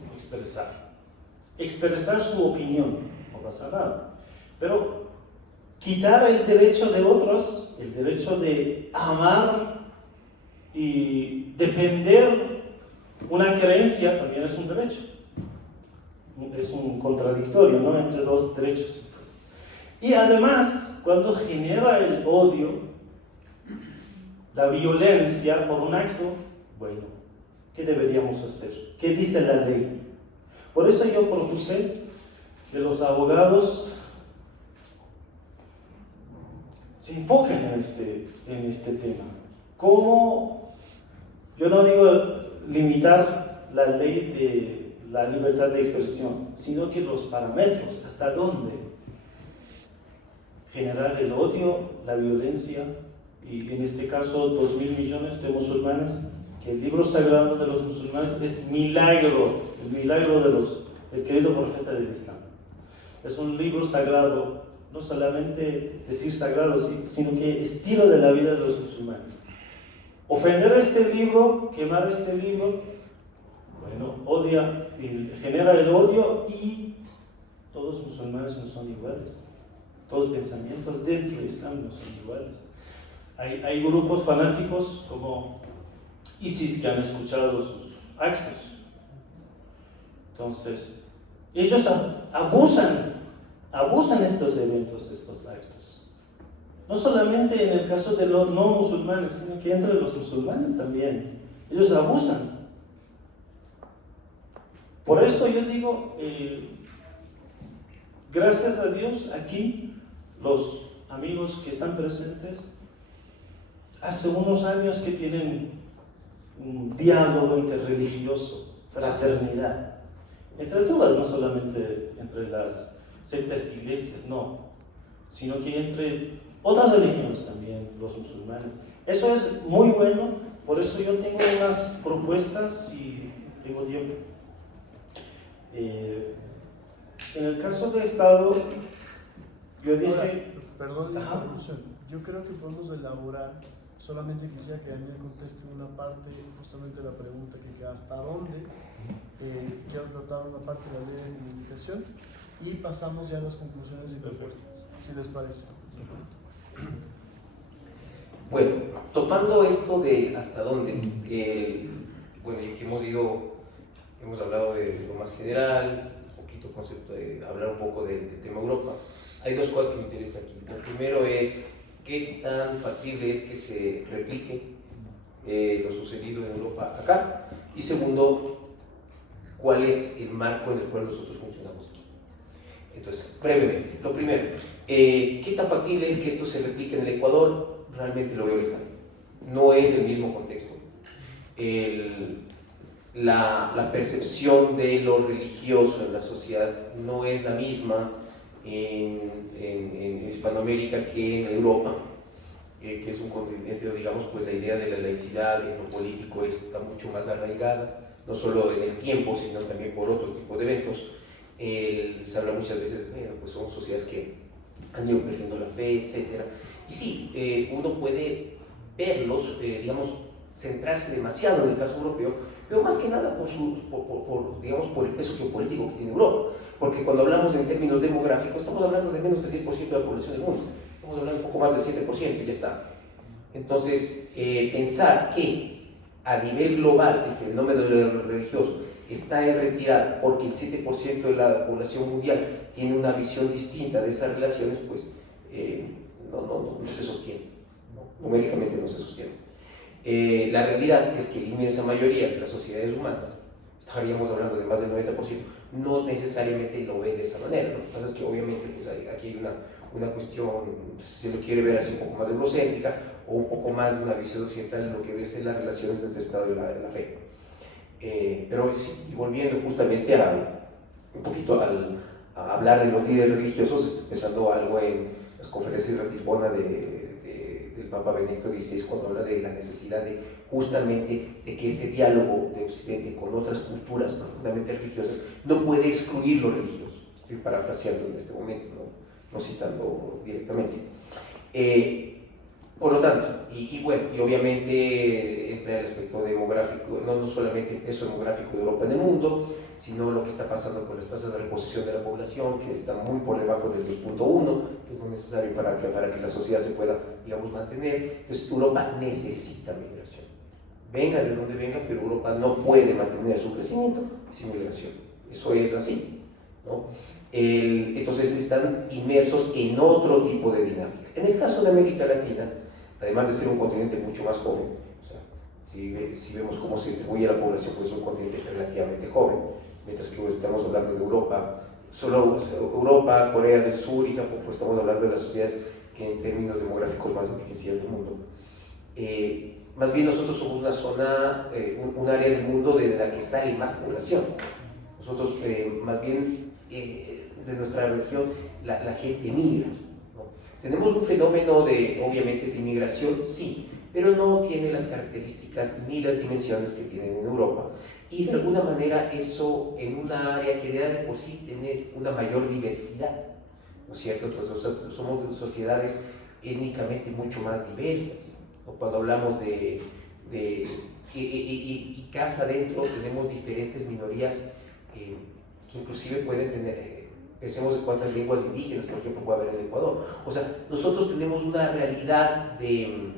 expresar su opinión, no pasa nada, pero quitar el derecho de otros, el derecho de amar y defender una creencia, también es un derecho. Es un contradictorio, ¿no?, entre dos derechos. Y además, cuando genera el odio, la violencia por un acto, bueno, ¿qué deberíamos hacer? ¿Qué dice la ley? Por eso yo propuse que los abogados se enfoquen en este tema. ¿Cómo? Yo no digo limitar la ley de la libertad de expresión, sino que los parámetros, hasta dónde generar el odio, la violencia, y en este caso 2.000 millones de musulmanes, que el libro sagrado de los musulmanes es milagro, el milagro del querido profeta del Islam. Es un libro sagrado, no solamente decir sagrado, sino que estilo de la vida de los musulmanes. Ofender este libro, quemar este libro, bueno, genera el odio, y todos los musulmanes no son iguales. Todos los pensamientos dentro del Islam no son iguales. Hay grupos fanáticos como ISIS que han escuchado sus actos. Entonces, ellos abusan estos eventos, estos actos. No solamente en el caso de los no musulmanes, sino que entre los musulmanes también. Ellos abusan. Por eso yo digo, gracias a Dios, aquí los amigos que están presentes, hace unos años que tienen un diálogo interreligioso, fraternidad, entre todas, no solamente entre las sectas e iglesias, no, sino que entre otras religiones también, los musulmanes. Eso es muy bueno, por eso yo tengo unas propuestas, y tengo tiempo. En el caso de Estado, yo dije... Ahora, perdón la Ajá. interrupción. Yo creo que podemos elaborar, solamente quisiera que Daniel conteste una parte, justamente la pregunta que queda hasta dónde, quiero tratar una parte de la ley de comunicación y pasamos ya a las conclusiones y propuestas, si les parece. Bueno, topando esto de hasta dónde, bueno, ya que hemos hablado de lo más general, un poquito concepto de hablar un poco del tema Europa, hay dos cosas que me interesan aquí. Lo primero es qué tan factible es que se replique lo sucedido en Europa acá, y segundo, cuál es el marco en el cual nosotros funcionamos aquí. Entonces, brevemente, lo primero, ¿qué tan factible es que esto se replique en el Ecuador? Realmente lo veo lejano. No es el mismo contexto. La percepción de lo religioso en la sociedad no es la misma en Hispanoamérica que en Europa, que es un continente, digamos, pues la idea de la laicidad en lo político está mucho más arraigada, no solo en el tiempo, sino también por otro tipo de eventos. Se habla muchas veces, bueno, pues son sociedades que han ido perdiendo la fe, etc. Y sí, uno puede verlos, digamos, centrarse demasiado en el caso europeo, pero más que nada digamos, por el peso geopolítico que tiene Europa. Porque cuando hablamos en términos demográficos, estamos hablando de menos del 10% de la población del mundo. Estamos hablando de un poco más del 7%, ya está. Entonces, pensar que a nivel global el fenómeno de lo religioso está en retirada porque el 7% de la población mundial tiene una visión distinta de esas relaciones, pues no se sostiene. Numéricamente no se sostiene. La realidad es que la inmensa mayoría de las sociedades humanas, estaríamos hablando de más del 90%, no necesariamente lo ve de esa manera. Lo que pasa es que obviamente pues aquí hay una cuestión, si se lo quiere ver así un poco más eurocéntrica o un poco más de una visión occidental en lo que ves en las relaciones entre Estado y la fe. Pero sí, y volviendo justamente un poquito a hablar de los líderes religiosos, estoy pensando algo en las conferencias de Ratisbona del Papa Benedicto XVI, cuando habla de la necesidad de justamente de que ese diálogo de Occidente con otras culturas profundamente religiosas no puede excluir lo religioso. Estoy parafraseando en este momento, no citando directamente. Por lo tanto, y obviamente entra el aspecto demográfico, no solamente el peso demográfico de Europa en el mundo, sino lo que está pasando con las tasas de reposición de la población, que están muy por debajo del 2.1, que es lo necesario para que la sociedad se pueda, digamos, mantener. Entonces, Europa necesita migración. Venga de donde venga, pero Europa no puede mantener su crecimiento sin migración. Eso es así, ¿no? Entonces, están inmersos en otro tipo de dinámica. En el caso de América Latina, además de ser un continente mucho más joven, o sea, si vemos cómo se distribuye la población, pues es un continente relativamente joven, mientras que estamos hablando de Europa, solo Europa, Corea del Sur y Japón, pues estamos hablando de las sociedades que en términos demográficos más envejecidas del mundo. Más bien nosotros somos una zona, un área del mundo de la que sale más población. Nosotros, más bien, de nuestra región, la gente migra. Tenemos un fenómeno obviamente, de inmigración, sí, pero no tiene las características ni las dimensiones que tienen en Europa. Y de alguna manera eso en una área que debe de por sí tener una mayor diversidad, ¿no es cierto? Entonces, somos sociedades étnicamente mucho más diversas, ¿no? Cuando hablamos y casa adentro tenemos diferentes minorías que inclusive pueden tener... Pensemos en cuántas lenguas indígenas, por ejemplo, puede haber en el Ecuador. O sea, nosotros tenemos una realidad de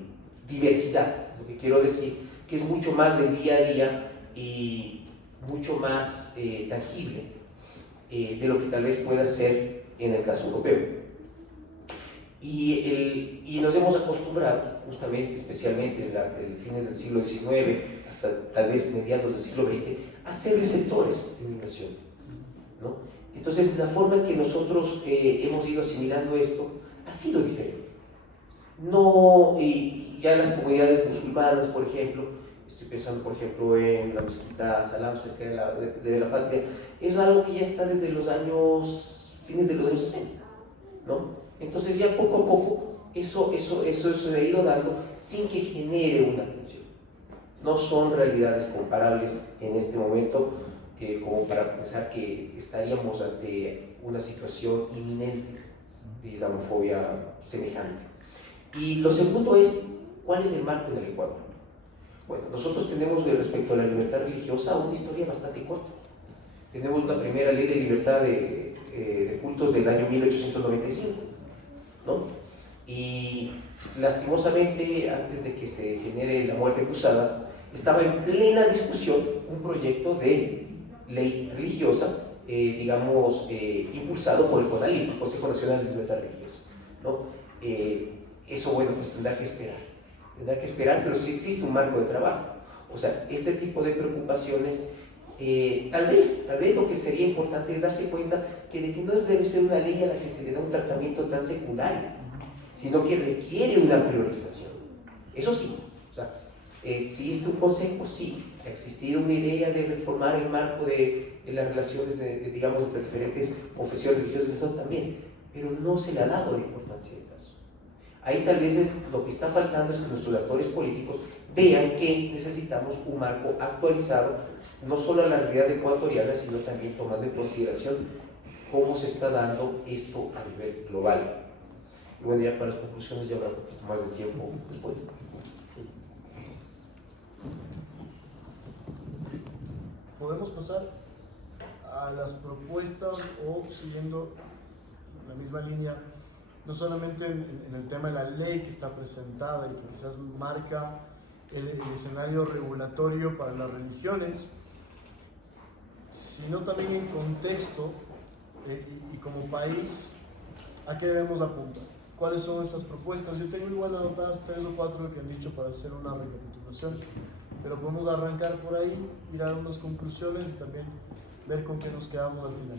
diversidad, lo que quiero decir, que es mucho más del día a día y mucho más tangible de lo que tal vez pueda ser en el caso europeo. Y nos hemos acostumbrado, justamente, especialmente en fines del siglo XIX, hasta tal vez mediados del siglo XX, a ser receptores de inmigración, ¿no? Entonces, la forma en que nosotros hemos ido asimilando esto ha sido diferente. No, ya las comunidades musulmanas, por ejemplo, estoy pensando, por ejemplo, en la mezquita Salam, cerca de la Patria, es algo que ya está desde fines de los años 60, ¿no? Entonces, ya poco a poco, eso se ha ido dando sin que genere una tensión. No son realidades comparables en este momento, como para pensar que estaríamos ante una situación inminente de islamofobia semejante. Y lo segundo es, ¿cuál es el marco en el Ecuador? Bueno, nosotros tenemos respecto a la libertad religiosa una historia bastante corta. Tenemos una primera ley de libertad de cultos del año 1895, ¿no? Y lastimosamente, antes de que se genere la muerte cruzada, estaba en plena discusión un proyecto de ley religiosa, impulsado por el CONALIR, el Consejo Nacional de Libertad Religiosa, ¿no? Eso, bueno, pues tendrá que esperar, pero sí existe un marco de trabajo. O sea, este tipo de preocupaciones, tal vez lo que sería importante es darse cuenta que no debe ser una ley a la que se le da un tratamiento tan secundario, sino que requiere una priorización. Eso sí, o sea, existe un consejo, sí, ha existido una idea de reformar el marco de las relaciones, digamos, entre diferentes confesiones religiosas, eso también, pero no se le ha dado la importancia de caso. Ahí tal vez lo que está faltando es que nuestros actores políticos vean que necesitamos un marco actualizado, no solo a la realidad ecuatoriana, sino también tomando en consideración cómo se está dando esto a nivel global. Y bueno, ya para las conclusiones ya habrá un poquito más de tiempo después. Podemos pasar a las propuestas o siguiendo la misma línea, no solamente en el tema de la ley que está presentada y que quizás marca el escenario regulatorio para las religiones, sino también en contexto y como país, ¿a qué debemos apuntar? ¿Cuáles son esas propuestas? Yo tengo igual anotadas 3 o 4 que han dicho para hacer una recapitulación, pero podemos arrancar por ahí, ir a unas conclusiones y también ver con qué nos quedamos al final.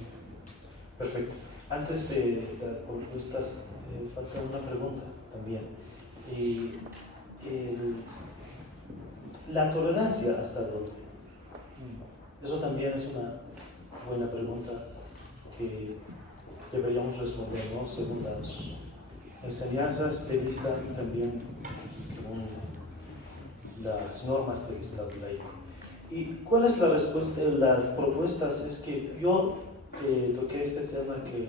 Perfecto. Antes de las propuestas, falta una pregunta también. ¿La tolerancia hasta dónde? Eso también es una buena pregunta que deberíamos responder, ¿no? Según las enseñanzas del Islam y también según las normas del Islam laico. ¿Y cuál es la respuesta? Las propuestas es que yo toqué este tema, que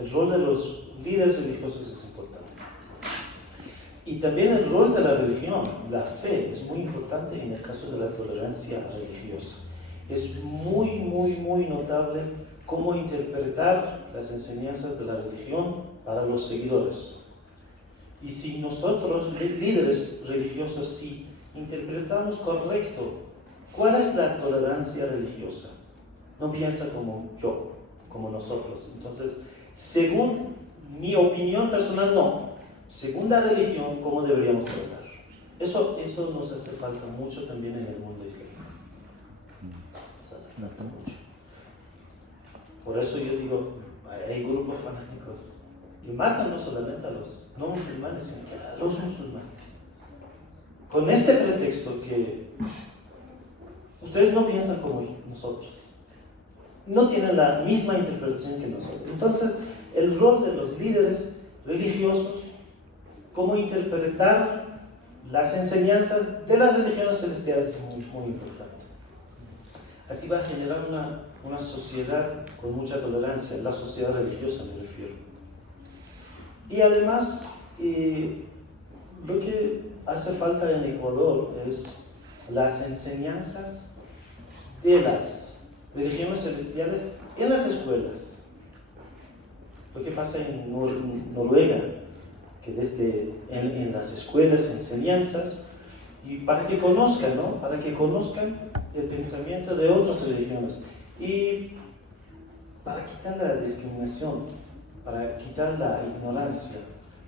el rol de los líderes religiosos es importante. Y también el rol de la religión, la fe, es muy importante en el caso de la tolerancia religiosa. Es muy notable cómo interpretar las enseñanzas de la religión para los seguidores. Y si nosotros, líderes religiosos, si interpretamos correcto cuál es la tolerancia religiosa, no piensa como yo, como nosotros. Entonces, según mi opinión personal, no. Según la religión, ¿cómo deberíamos tratar? Eso nos hace falta mucho también en el mundo islámico. Nos hace falta mucho. Por eso yo digo, hay grupos fanáticos y matan no solamente a los no musulmanes, sino a los musulmanes. Con este pretexto que ustedes no piensan como nosotros, no tienen la misma interpretación que nosotros. Entonces, el rol de los líderes religiosos, cómo interpretar las enseñanzas de las religiones celestiales, es muy importante. Así va a generar una sociedad con mucha tolerancia, la sociedad religiosa me refiero. Y además, lo que hace falta en Ecuador es las enseñanzas de las religiones celestiales en las escuelas. Lo que pasa en Noruega, que desde en las escuelas enseñanzas, y para que conozcan, ¿no? Para que conozcan el pensamiento de otras religiones y para quitar la discriminación, para quitar la ignorancia.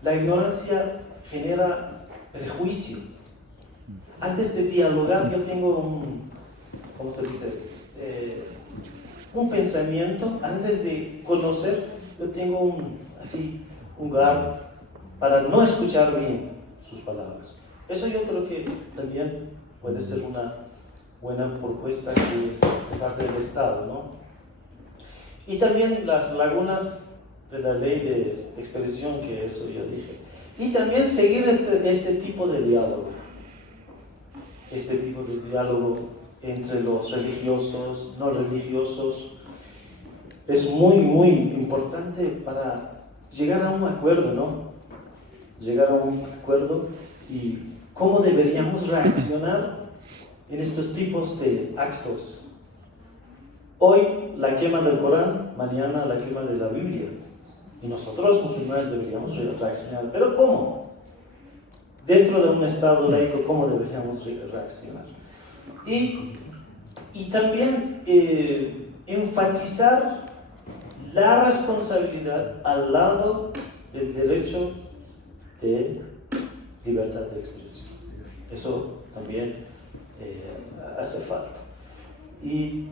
La ignorancia genera prejuicio. Antes de dialogar, yo tengo ¿cómo se dice? Un pensamiento. Antes de conocer, yo tengo un lugar para no escuchar bien sus palabras. Eso yo creo que también puede ser una buena propuesta que es de parte del Estado, ¿no? Y también las lagunas de la ley de expedición, que eso yo dije. Y también seguir este tipo de diálogo. Este tipo de diálogo entre los religiosos, no religiosos, es muy, muy importante para llegar a un acuerdo, ¿no? Llegar a un acuerdo y cómo deberíamos reaccionar en estos tipos de actos. Hoy la quema del Corán, mañana la quema de la Biblia. Y nosotros musulmanes deberíamos reaccionar. ¿Pero cómo? Dentro de un Estado laico, ¿cómo deberíamos reaccionar? Y también enfatizar la responsabilidad al lado del derecho de libertad de expresión. Eso también hace falta. Y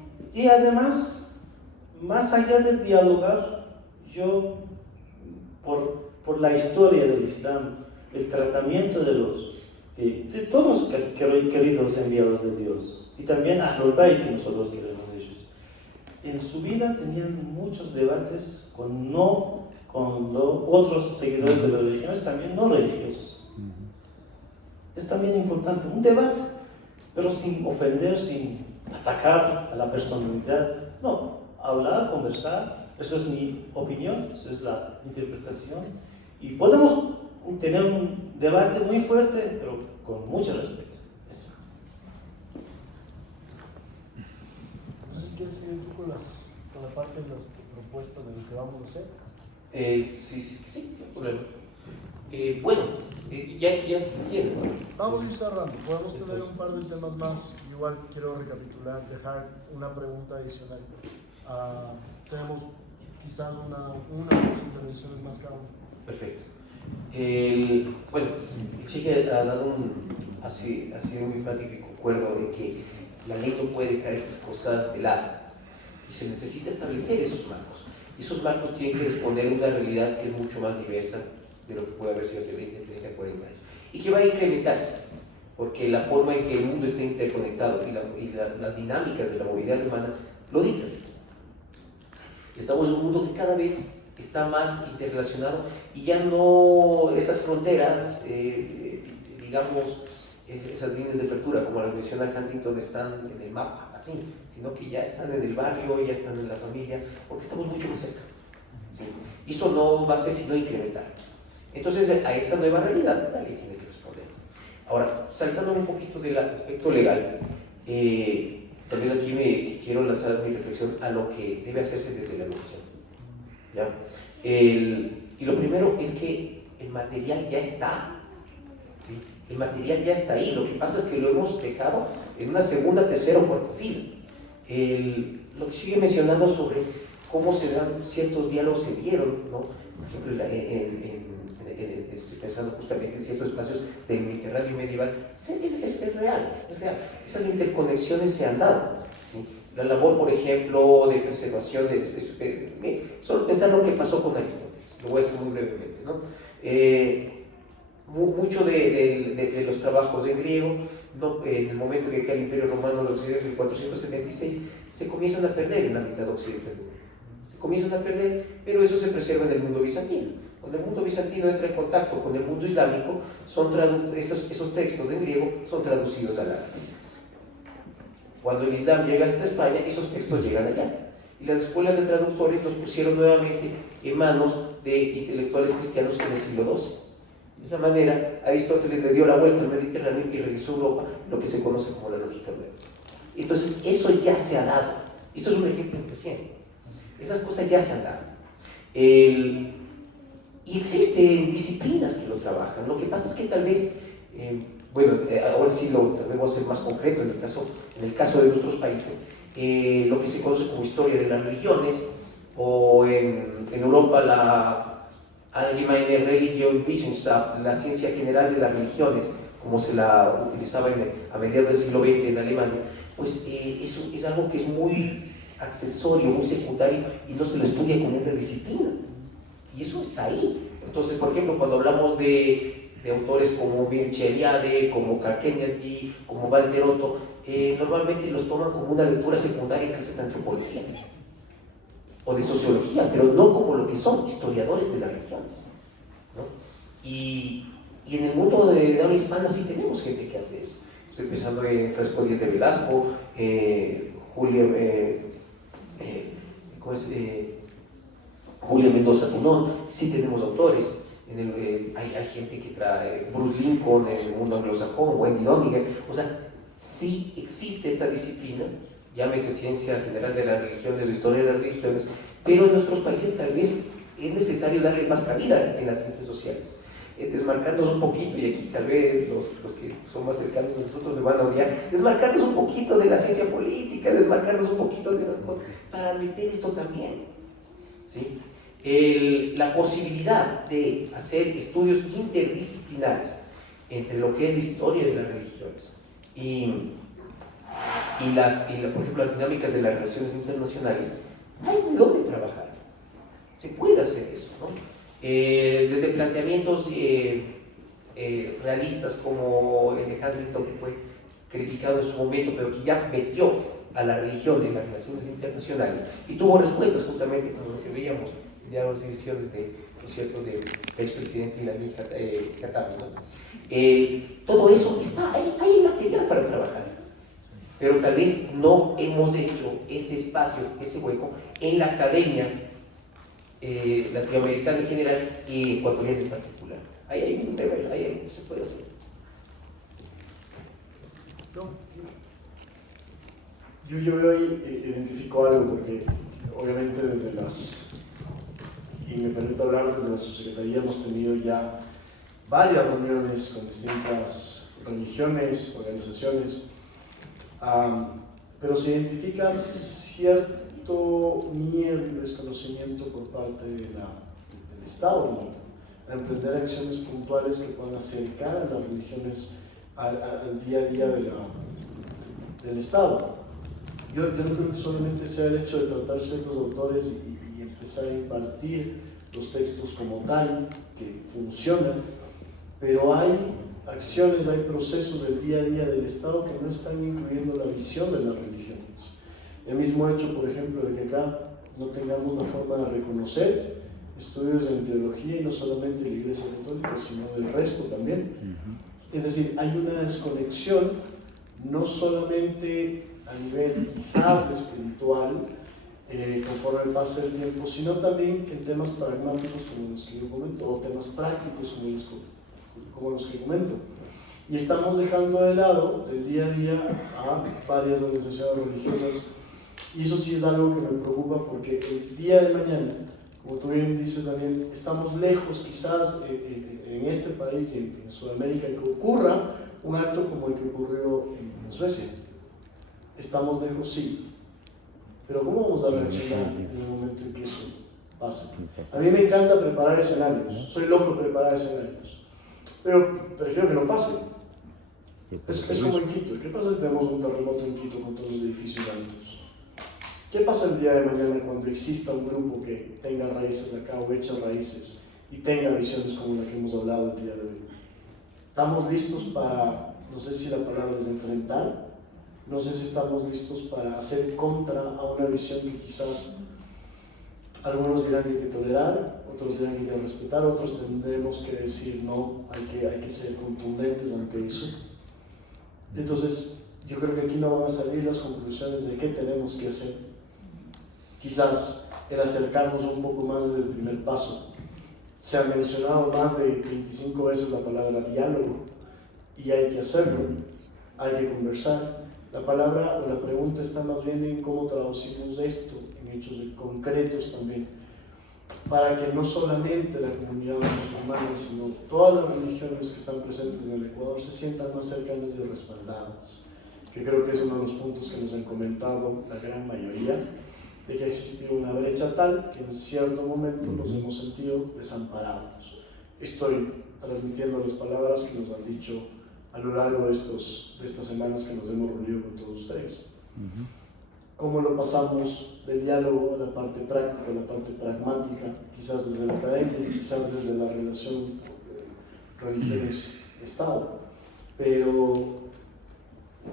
además, más allá de dialogar, yo, por la historia del Islam, el tratamiento de todos los queridos enviados de Dios, y también Ahlul Bayt, que nosotros queremos de ellos, en su vida tenían muchos debates con otros seguidores de las religiones, también no religiosos. Es también importante un debate, pero sin ofender, sin atacar a la personalidad. No, hablar, conversar, eso es mi opinión, eso es la interpretación. Y podemos tener un debate muy fuerte, pero con mucho respeto. Eso. No sé si quieres seguir un poco con la parte de las propuestas de lo que vamos a hacer. Sí, no hay problema. Bueno, ya se enciende. Vamos a ir cerrando, podemos tener un par de temas más. Igual quiero recapitular, dejar una pregunta adicional. Tenemos quizás una o dos intervenciones más cada uno. Perfecto. Bueno, el Chique ha dado ha sido muy enfático y concuerdo en que la ley no puede dejar estas cosas de lado y se necesita establecer esos marcos. Y esos marcos tienen que responder a una realidad que es mucho más diversa de lo que puede haber sido hace 20, 30, 40 años y que va a incrementarse porque la forma en que el mundo está interconectado y las dinámicas de la movilidad humana lo dictan. Estamos en un mundo que cada vez está más interrelacionado y ya no esas fronteras, digamos, esas líneas de fractura, como las menciona Huntington, están en el mapa, así, sino que ya están en el barrio, ya están en la familia, porque estamos mucho más cerca. ¿Sí? Y eso no va a ser sino incrementar. Entonces, a esa nueva realidad la ley tiene que responder. Ahora, saltando un poquito del aspecto legal, también aquí quiero lanzar mi reflexión a lo que debe hacerse desde la educación. ¿Ya? Y lo primero es que el material ya está. ¿Sí? El material ya está ahí. Lo que pasa es que lo hemos dejado en una segunda, tercera o cuarta fila. Lo que sigue mencionando sobre cómo se dan ciertos diálogos se dieron, ¿no? Por ejemplo, estoy pensando justamente en ciertos espacios del Mediterráneo medieval, es real. Esas interconexiones se han dado. ¿Sí? La labor, por ejemplo, de preservación solo pensar lo que pasó con Aristóteles, lo voy a decir muy brevemente, ¿no? Mucho de los trabajos en griego, en el momento en que cae el Imperio Romano de Occidente en 476, se comienzan a perder en la mitad occidental. Se comienzan a perder, pero eso se preserva en el mundo bizantino. Cuando el mundo bizantino entra en contacto con el mundo islámico, esos textos en griego son traducidos al árabe. Cuando el Islam llega hasta España, esos textos llegan allá. Y las escuelas de traductores los pusieron nuevamente en manos de intelectuales cristianos en el siglo XII. De esa manera, Aristóteles le dio la vuelta al Mediterráneo y regresó a Europa, lo que se conoce como la lógica nueva. Entonces, eso ya se ha dado. Esto es un ejemplo reciente. Esas cosas ya se han dado. Y existen disciplinas que lo trabajan. Lo que pasa es que tal vez, ahora sí tal vez voy a ser más concreto en el caso de nuestros países, lo que se conoce como historia de las religiones, o en Europa la Allgemeine Religionswissenschaft, la ciencia general de las religiones, como se la utilizaba a mediados del siglo XX en Alemania, pues eso es algo que es muy accesorio, muy secundario y no se lo estudia como una disciplina. Y eso está ahí. Entonces, por ejemplo, cuando hablamos de autores como Mircea Eliade, como Karl Kennedy, como Walter Otto, normalmente los toman como una lectura secundaria en clases de antropología o de sociología, pero no como lo que son historiadores de las religiones, ¿no? Y en el mundo de habla hispana sí tenemos gente que hace eso. Estoy pensando en Fresco Díaz de Velasco, Julia Mendoza Tunón, sí tenemos autores. Hay gente que trae Bruce Lincoln en el mundo anglosajón, Wendy Doniger. O sea, sí existe esta disciplina, llámese ciencia general de las religiones o historia de las religiones, pero en nuestros países tal vez es necesario darle más cabida en las ciencias sociales. Desmarcarnos un poquito, y aquí tal vez los que son más cercanos a nosotros me van a odiar, desmarcarnos un poquito de la ciencia política, desmarcarnos un poquito de esas cosas, para meter esto también, ¿sí? La posibilidad de hacer estudios interdisciplinares entre lo que es historia de las religiones y por ejemplo, las dinámicas de las relaciones internacionales, hay dónde trabajar. Se puede hacer eso, ¿no? Desde planteamientos realistas como el de Huntington, que fue criticado en su momento, pero que ya metió a la religión en las relaciones internacionales y tuvo respuestas justamente como lo que veíamos en diálogos y ediciones del expresidente Ilan Khatami, ¿no? Todo eso está, hay material para trabajar, pero tal vez no hemos hecho ese espacio, ese hueco en la academia latinoamericana en general y ecuatoriana en particular. Ahí hay un deber, ahí se puede hacer. Yo hoy identifico algo porque obviamente y me permito hablar desde la subsecretaría, hemos tenido ya varias reuniones con distintas religiones, organizaciones, pero se identifica cierto miedo y desconocimiento por parte del Estado, ¿no? A emprender acciones puntuales que puedan acercar a las religiones al día a día del Estado. Yo no creo que solamente sea el hecho de tratar ciertos autores y empezar a impartir los textos como tal, que funcionan, pero hay acciones, hay procesos del día a día del Estado que no están incluyendo la visión de las religiones. El mismo hecho, por ejemplo, de que acá no tengamos una forma de reconocer estudios en teología, y no solamente de la Iglesia Católica, sino del resto también. Es decir, hay una desconexión, no solamente a nivel quizás espiritual, conforme pasa el tiempo, sino también en temas pragmáticos como los que yo comento, o temas prácticos como los que comento. Y estamos dejando de lado del día a día a varias organizaciones religiosas, y eso sí es algo que me preocupa, porque el día de mañana, como tú bien dices, Daniel, estamos lejos quizás en este país y en Sudamérica que ocurra un acto como el que ocurrió en Suecia. Estamos lejos, sí, pero ¿cómo vamos a reaccionar en el momento en que eso pase? A mí me encanta preparar escenarios, soy loco de preparar escenarios, pero prefiero que no pase. Es como en Quito. ¿Qué pasa si tenemos un terremoto en Quito con todos los edificios altos? ¿Qué pasa el día de mañana cuando exista un grupo que tenga raíces acá o eche raíces y tenga visiones como la que hemos hablado el día de hoy? ¿Estamos listos para, no sé si la palabra es enfrentar, no sé si estamos listos para hacer contra a una visión que quizás algunos dirán que hay que tolerar, otros dirán que hay que respetar, otros tendremos que decir no, hay que ser contundentes ante eso? Entonces, yo creo que aquí no van a salir las conclusiones de qué tenemos que hacer. Quizás el acercarnos un poco más desde el primer paso. Se ha mencionado más de 25 veces la palabra diálogo, y hay que hacerlo, hay que conversar. La palabra o la pregunta está más bien en cómo traducimos esto en hechos concretos también, para que no solamente la comunidad musulmana, sino todas las religiones que están presentes en el Ecuador se sientan más cercanas y respaldadas, que creo que es uno de los puntos que nos han comentado la gran mayoría, de que ha existido una brecha tal que en cierto momento nos hemos sentido desamparados. Estoy transmitiendo las palabras que nos han dicho a lo largo de estas semanas que nos hemos reunido con todos ustedes. ¿Cómo lo pasamos del diálogo a la parte práctica, a la parte pragmática, quizás desde la academia, quizás desde la relación religiones-Estado? Pero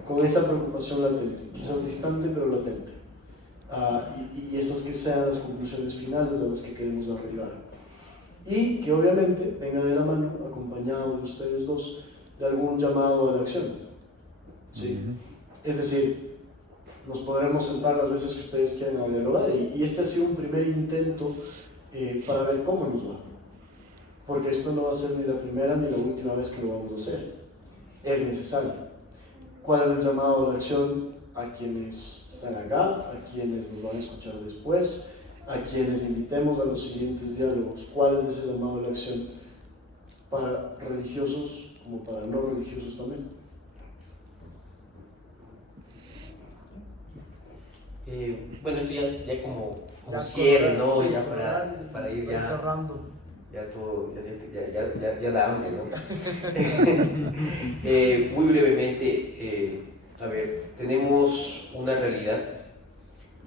con esa preocupación latente, quizás distante pero latente. Y esas que sean las conclusiones finales de las que queremos arribar. Y que obviamente venga de la mano, acompañado de ustedes dos, de algún llamado a la acción. ¿Sí? Es decir, nos podremos sentar las veces que ustedes quieran a dialogar y este ha sido un primer intento para ver cómo nos va. Porque esto no va a ser ni la primera ni la última vez que lo vamos a hacer. Es necesario. ¿Cuál es el llamado a la acción a quienes están acá, a quienes nos van a escuchar después, a quienes invitemos a los siguientes diálogos? ¿Cuál es ese llamado a la acción para religiosos como para no religiosos también? Bueno, esto ya como Ya cierre, ¿no? sí, Ya para ir ya cerrando. ya todo, ya da hambre, ¿no? Muy brevemente, a ver, tenemos una realidad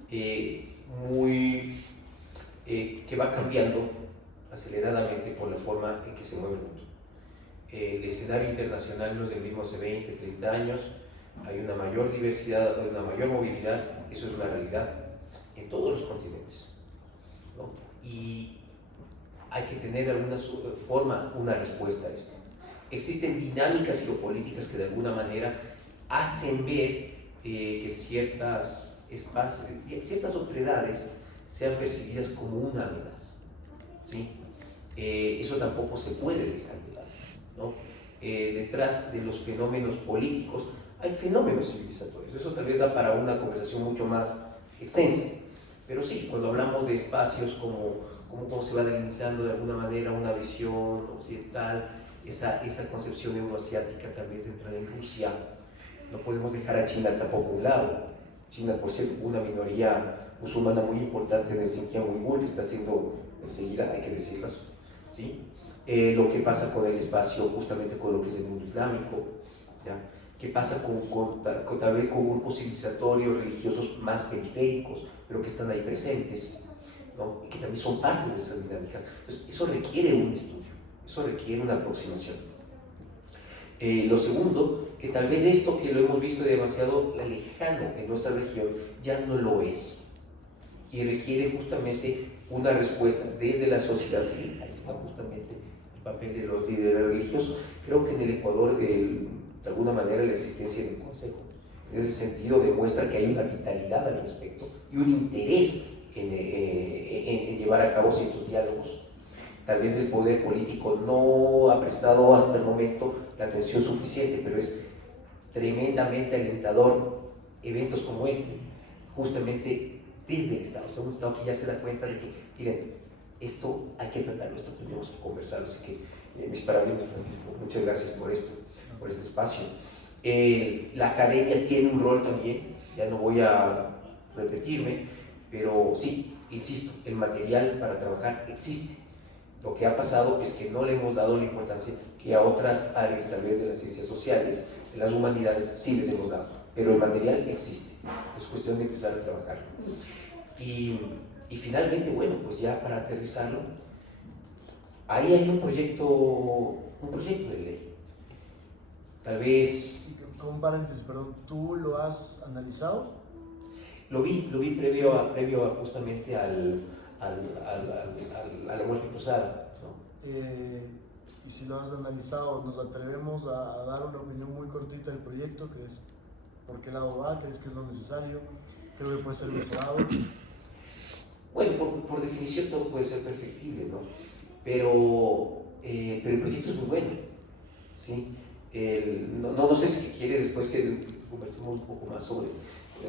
que va cambiando aceleradamente por la forma en que se mueve el mundo. El escenario internacional no es el mismo hace 20, 30 años, hay una mayor diversidad, una mayor movilidad, eso es una realidad en todos los continentes, ¿no? Y hay que tener de alguna forma una respuesta a esto. Existen dinámicas geopolíticas que de alguna manera hacen ver que ciertas otredades sean percibidas como una amenaza, ¿sí? Eso tampoco se puede dejar de lado, ¿no? Detrás de los fenómenos políticos hay fenómenos civilizatorios. Eso tal vez da para una conversación mucho más extensa, pero sí, cuando hablamos de espacios como se va delimitando de alguna manera una visión occidental, esa concepción euroasiática tal vez entra en Rusia, no podemos dejar a China tampoco a un lado. China, por cierto, una minoría musulmana muy importante en el Xinjiang Uigur que está siendo perseguida, hay que decirlo, ¿sí? Lo que pasa con el espacio, justamente con lo que es el mundo islámico, ¿ya? ¿Qué pasa tal vez con grupos civilizatorios religiosos más periféricos, pero que están ahí presentes, ¿no? Y que también son partes de esas dinámicas? Entonces, eso requiere un estudio, eso requiere una aproximación. Lo segundo, que tal vez esto que lo hemos visto demasiado lejano en nuestra región ya no lo es, y requiere justamente una respuesta desde la sociedad civil. Ahí está justamente el papel de los líderes religiosos. Creo que en el Ecuador, de alguna manera, la existencia del Consejo en ese sentido demuestra que hay una vitalidad al respecto y un interés en llevar a cabo ciertos diálogos. Tal vez el poder político no ha prestado hasta el momento la atención suficiente, pero es tremendamente alentador eventos como este, justamente desde el Estado. O sea, un Estado que ya se da cuenta de que, miren, esto hay que tratarlo, esto tenemos que conversarlo. Así que mis parabienes, Francisco, muchas gracias por esto, por este espacio. La academia tiene un rol también, ya no voy a repetirme, pero sí, insisto, el material para trabajar existe. Lo que ha pasado es que no le hemos dado la importancia que a otras áreas, tal vez de las ciencias sociales, de las humanidades, sí les hemos dado, pero el material existe, es cuestión de empezar a trabajar. Y finalmente, bueno, pues ya para aterrizarlo, ahí hay un proyecto de ley. Tal vez... Con un paréntesis, perdón, ¿tú lo has analizado? Lo vi previo a justamente a la muerte cruzada, ¿no? Y si lo has analizado, ¿nos atrevemos a dar una opinión muy cortita del proyecto? ¿Crees por qué lado va? ¿Crees que es lo necesario? ¿Creo que puede ser mejorado? Bueno, por definición todo puede ser perfectible, ¿no? Pero el proyecto es muy bueno, ¿sí? No sé si quieres después que conversemos un poco más sobre,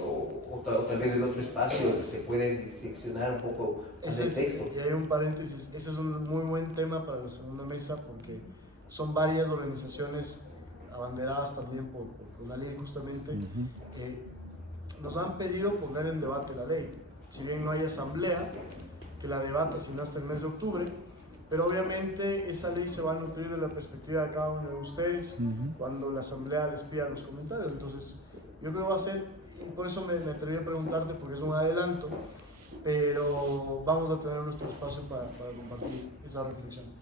o tal vez en otro espacio se puede diseccionar un poco el texto. Y hay un paréntesis, ese es un muy buen tema para la segunda mesa porque son varias organizaciones abanderadas también por una ley justamente que nos han pedido poner en debate la ley. Si bien no hay asamblea que la debata sino hasta el mes de octubre, pero obviamente esa ley se va a nutrir de la perspectiva de cada uno de ustedes cuando la asamblea les pida los comentarios. Entonces yo creo que va a ser, y por eso me atreví a preguntarte porque es un adelanto, pero vamos a tener nuestro espacio para compartir esas reflexiones.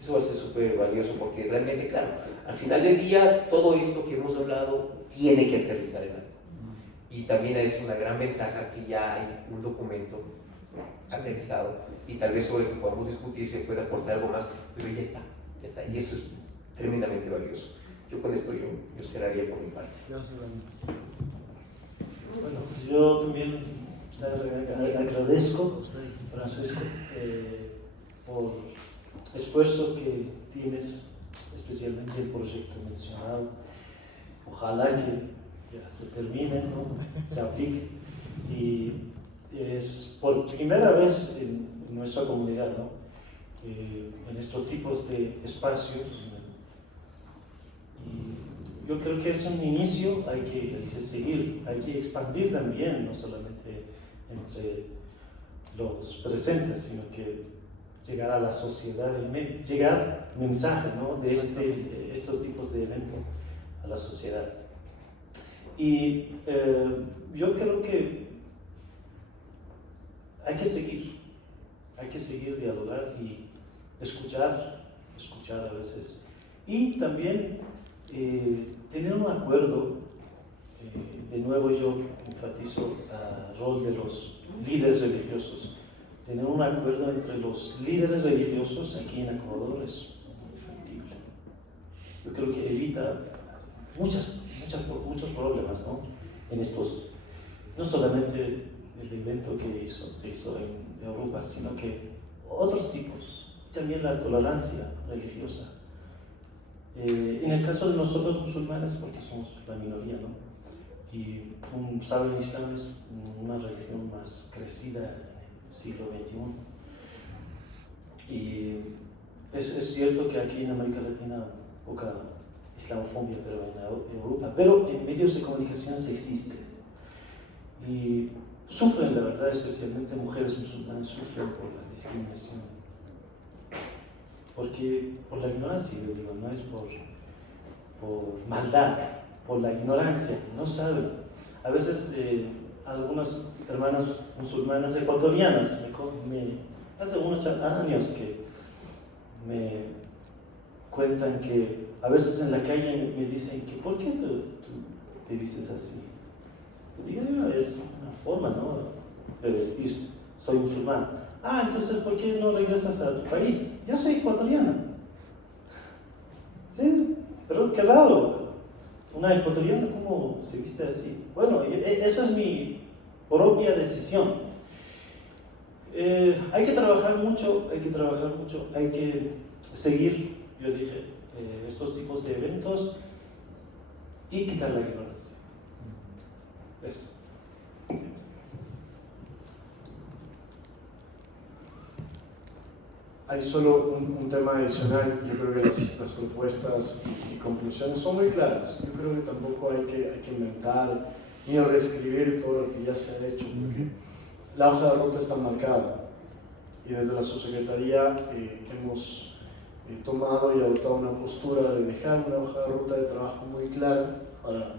Eso va a ser súper valioso porque realmente, claro, al final del día todo esto que hemos hablado tiene que aterrizar en algo. Y también es una gran ventaja que ya hay un documento aterrizado y tal vez sobre el que podamos discutir se puede aportar algo más, pero ya está, y eso es tremendamente valioso. Yo con esto yo cerraría por mi parte. Gracias, Dani. Bueno, yo también agradezco, Francisco, por el esfuerzo que tienes, especialmente el proyecto mencionado. Ojalá que ya se termine, ¿no? Se aplique. Y es por primera vez en nuestra comunidad, ¿no? En estos tipos de espacios. Y yo creo que es un inicio, hay que seguir, hay que expandir también, no solamente entre los presentes, sino que llegar a la sociedad, llegar mensaje, ¿no? De estos tipos de eventos a la sociedad. Y yo creo que hay que seguir dialogar y escuchar a veces. Y también tener un acuerdo, de nuevo yo enfatizo el rol de los líderes religiosos. Tener un acuerdo entre los líderes religiosos aquí en Ecuador es muy factible. Yo creo que evita muchos problemas, ¿no? En estos, no solamente el evento que se hizo en Europa, sino que otros tipos, también la tolerancia religiosa. En el caso de nosotros musulmanes, porque somos la minoría, ¿no? Y saben, el Islam es una religión más crecida en el siglo XXI. Y es cierto que aquí en América Latina poca islamofobia, pero en Europa, pero en medios de comunicación se existe. Y sufren, la verdad, especialmente mujeres musulmanas, sufren por la discriminación. Porque por la ignorancia, yo digo, no es por maldad, por la ignorancia, no saben. A veces algunas hermanas musulmanas ecuatorianas hace unos años que me cuentan que a veces en la calle me dicen que ¿por qué tú te vistes así? Digo, es una forma, ¿no?, de vestirse. Soy musulmán. Ah, entonces ¿por qué no regresas a tu país? Yo soy ecuatoriana. Sí, pero qué raro. Una ecuatoriana, ¿cómo se viste así? Bueno, eso es mi propia decisión. Hay que trabajar mucho, hay que seguir, yo dije, estos tipos de eventos y quitar la ignorancia. Eso. Hay solo un tema adicional. Yo creo que las propuestas y conclusiones son muy claras. Yo creo que tampoco hay que inventar ni reescribir todo lo que ya se ha hecho, porque la hoja de ruta está marcada y desde la subsecretaría hemos tomado y adoptado una postura de dejar una hoja de ruta de trabajo muy clara para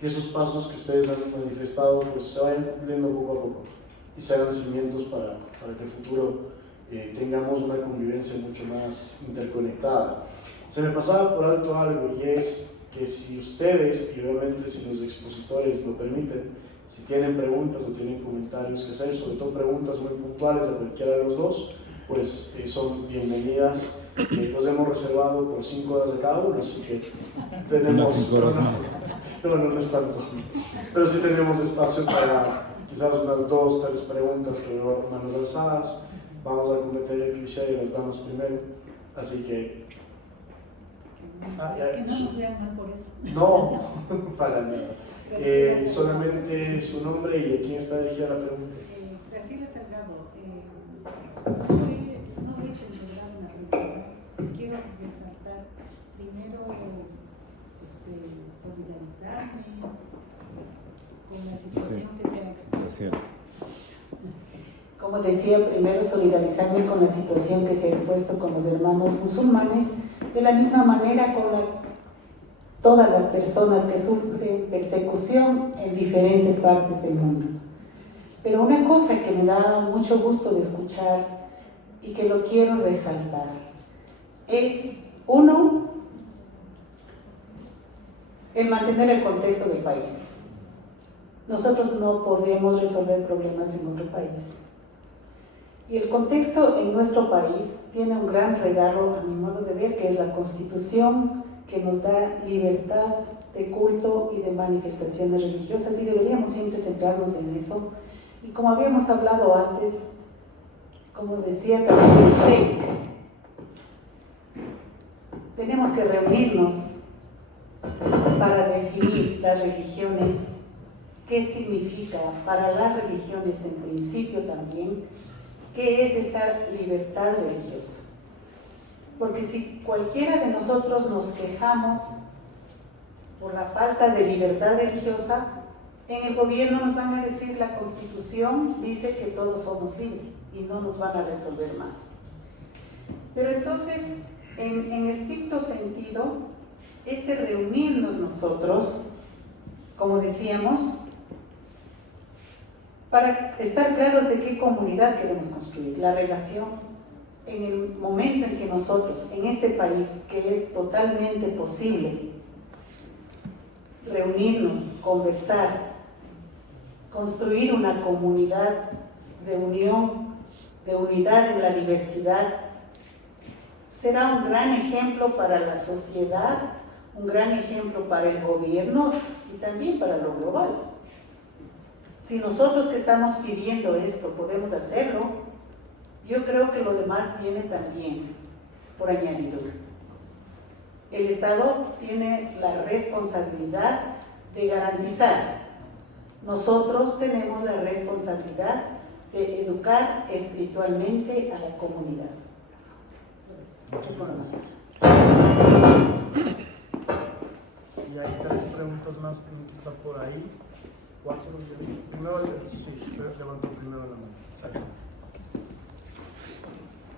que esos pasos que ustedes han manifestado pues se vayan cumpliendo poco a poco y se hagan cimientos para que en el futuro tengamos una convivencia mucho más interconectada. Se me pasaba por alto algo, y es que si ustedes, y obviamente si los expositores lo permiten, si tienen preguntas o tienen comentarios que hacer, sobre todo preguntas muy puntuales a cualquiera de los dos, pues son bienvenidas. Los hemos reservado por 5 horas de cada uno, así que tenemos... No es tanto. Pero sí tenemos espacio para quizás unas 2 o 3 preguntas que veo manos alzadas. Vamos a cometer el cliché de las damas primero, así que... que no nos vean mal por eso. No, para nada. Solamente su nombre y a quién está dirigida la pregunta. Graciela Salgado, no es celebrado una religión. Quiero resaltar primero solidarizarme con la situación que se ha expuesto. Como decía, primero solidarizarme con la situación que se ha expuesto con los hermanos musulmanes, de la misma manera con todas las personas que sufren persecución en diferentes partes del mundo. Pero una cosa que me da mucho gusto de escuchar y que lo quiero resaltar es, uno, el mantener el contexto del país. Nosotros no podemos resolver problemas en otro país. Y el contexto en nuestro país tiene un gran regalo, a mi modo de ver, que es la Constitución que nos da libertad de culto y de manifestaciones religiosas, y deberíamos siempre centrarnos en eso. Y como habíamos hablado antes, como decía también el Sheikh, tenemos que reunirnos para definir las religiones, qué significa para las religiones en principio también, qué es esta libertad religiosa. Porque si cualquiera de nosotros nos quejamos por la falta de libertad religiosa, en el gobierno nos van a decir la Constitución dice que todos somos libres y no nos van a resolver más. Pero entonces, en estricto sentido, este reunirnos nosotros, como decíamos, para estar claros de qué comunidad queremos construir, la relación en el momento en que nosotros, en este país, que es totalmente posible reunirnos, conversar, construir una comunidad de unión, de unidad en la diversidad, será un gran ejemplo para la sociedad, un gran ejemplo para el gobierno y también para lo global. Si nosotros que estamos pidiendo esto podemos hacerlo, yo creo que lo demás viene también por añadidura. El Estado tiene la responsabilidad de garantizar. Nosotros tenemos la responsabilidad de educar espiritualmente a la comunidad. Muchas gracias. Y hay 3 preguntas más que están por ahí. 4. Primero, sí, usted levantó primero la mano. Exacto.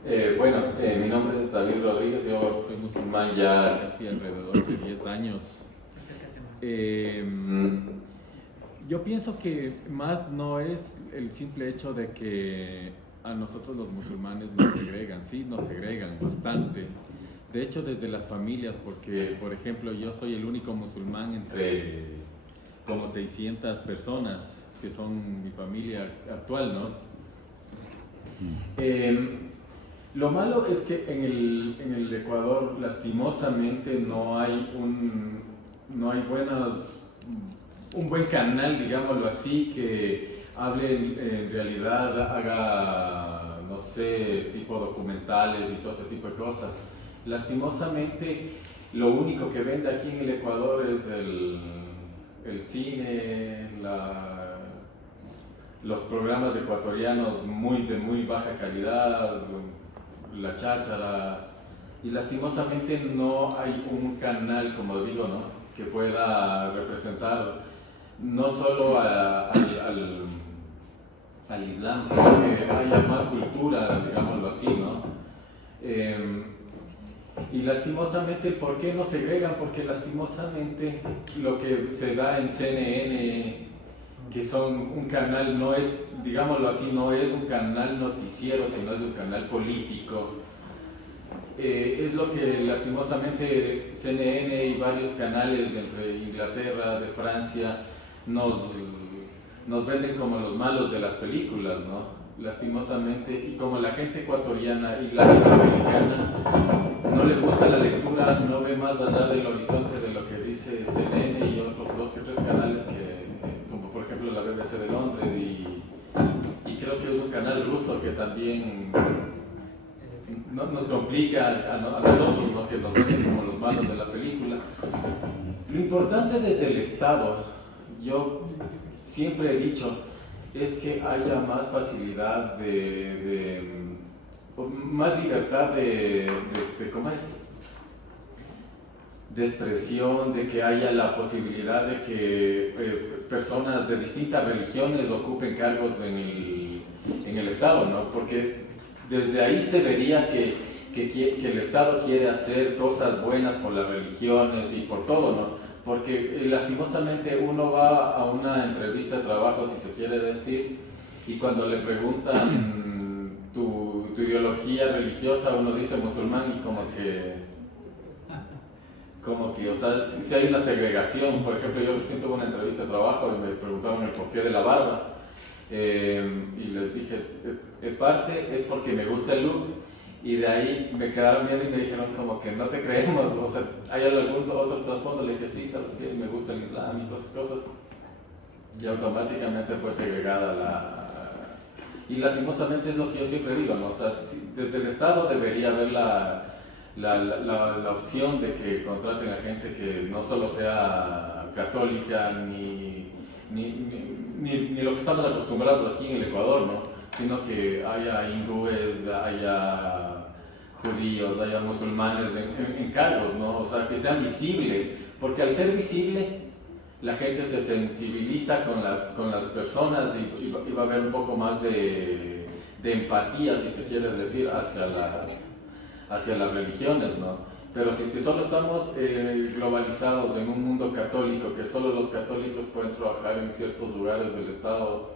Mi nombre es David Rodríguez, yo soy musulmán ya casi alrededor de 10 años. Yo pienso que más no es el simple hecho de que a nosotros los musulmanes nos segregan, sí, nos segregan bastante. De hecho, desde las familias, porque, por ejemplo, yo soy el único musulmán entre como 600 personas que son mi familia actual, ¿no? Lo malo es que en el Ecuador, lastimosamente, no hay un buen canal, digámoslo así, que hable en realidad, haga, no sé, tipo documentales y todo ese tipo de cosas. Lastimosamente, lo único que vende aquí en el Ecuador es el cine, los programas ecuatorianos de muy baja calidad, la cháchara, y lastimosamente no hay un canal, como digo, ¿no?, que pueda representar no solo al Islam, sino que haya más cultura, digámoslo así, ¿no? Y lastimosamente, ¿por qué nos segregan? Porque lastimosamente lo que se da en CNN, que son un canal, no es, digámoslo así, no es un canal noticiero, sino es un canal político. Es lo que lastimosamente CNN y varios canales de Inglaterra, de Francia, nos venden como los malos de las películas, ¿no? Lastimosamente, y como la gente ecuatoriana y la gente americana no le gusta la lectura, no ve más allá del horizonte de lo que dice CNN y otros 2 que 3 canales, como por ejemplo la BBC de Londres, y creo que es un canal ruso que también nos complica a nosotros, ¿no?, que nos venden como los malos de la película. Lo importante desde el Estado, yo siempre he dicho, es que haya más facilidad más libertad ¿cómo es?, de expresión, de que haya la posibilidad de que personas de distintas religiones ocupen cargos en el Estado, ¿no? Porque desde ahí se vería que el Estado quiere hacer cosas buenas por las religiones y por todo, ¿no? Porque lastimosamente uno va a una entrevista de trabajo, si se quiere decir, y cuando le preguntan tu ideología religiosa, uno dice musulmán, y como que, o sea, si hay una segregación. Por ejemplo, yo recién tuve una entrevista de trabajo y me preguntaban el porqué de la barba, y les dije, en parte es porque me gusta el look, Y de ahí me quedaron viendo y me dijeron como que no te creemos, o sea, ¿hay algún otro trasfondo? Le dije, sí, ¿sabes qué? Me gusta el Islam y todas esas cosas. Y automáticamente fue segregada y lastimosamente es lo que yo siempre digo, ¿no? O sea, desde el Estado debería haber la opción de que contraten a gente que no solo sea católica ni lo que estamos acostumbrados aquí en el Ecuador, ¿no? Sino que haya hindúes, haya judíos, haya musulmanes en cargos, ¿no? O sea, que sea visible, porque al ser visible la gente se sensibiliza con las personas y va a haber un poco más de empatía, si se quiere decir, hacia las religiones, ¿no? Pero si es que solo estamos globalizados en un mundo católico, que solo los católicos pueden trabajar en ciertos lugares del Estado,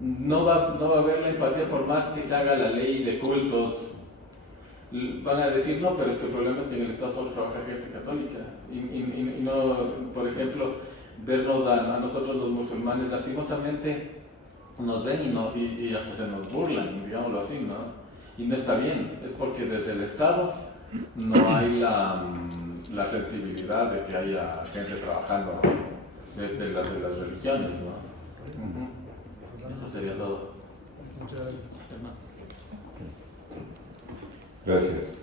no va a haber la empatía por más que se haga la ley de cultos. Van a decir, no, pero es que el problema es que en el Estado solo trabaja gente católica y no, por ejemplo, vernos a nosotros los musulmanes, lastimosamente nos ven y hasta se nos burlan, digámoslo así, ¿no? Y no está bien, es porque desde el Estado no hay la sensibilidad de que haya gente trabajando de las religiones, ¿no? Eso sería todo. Muchas gracias. Gracias.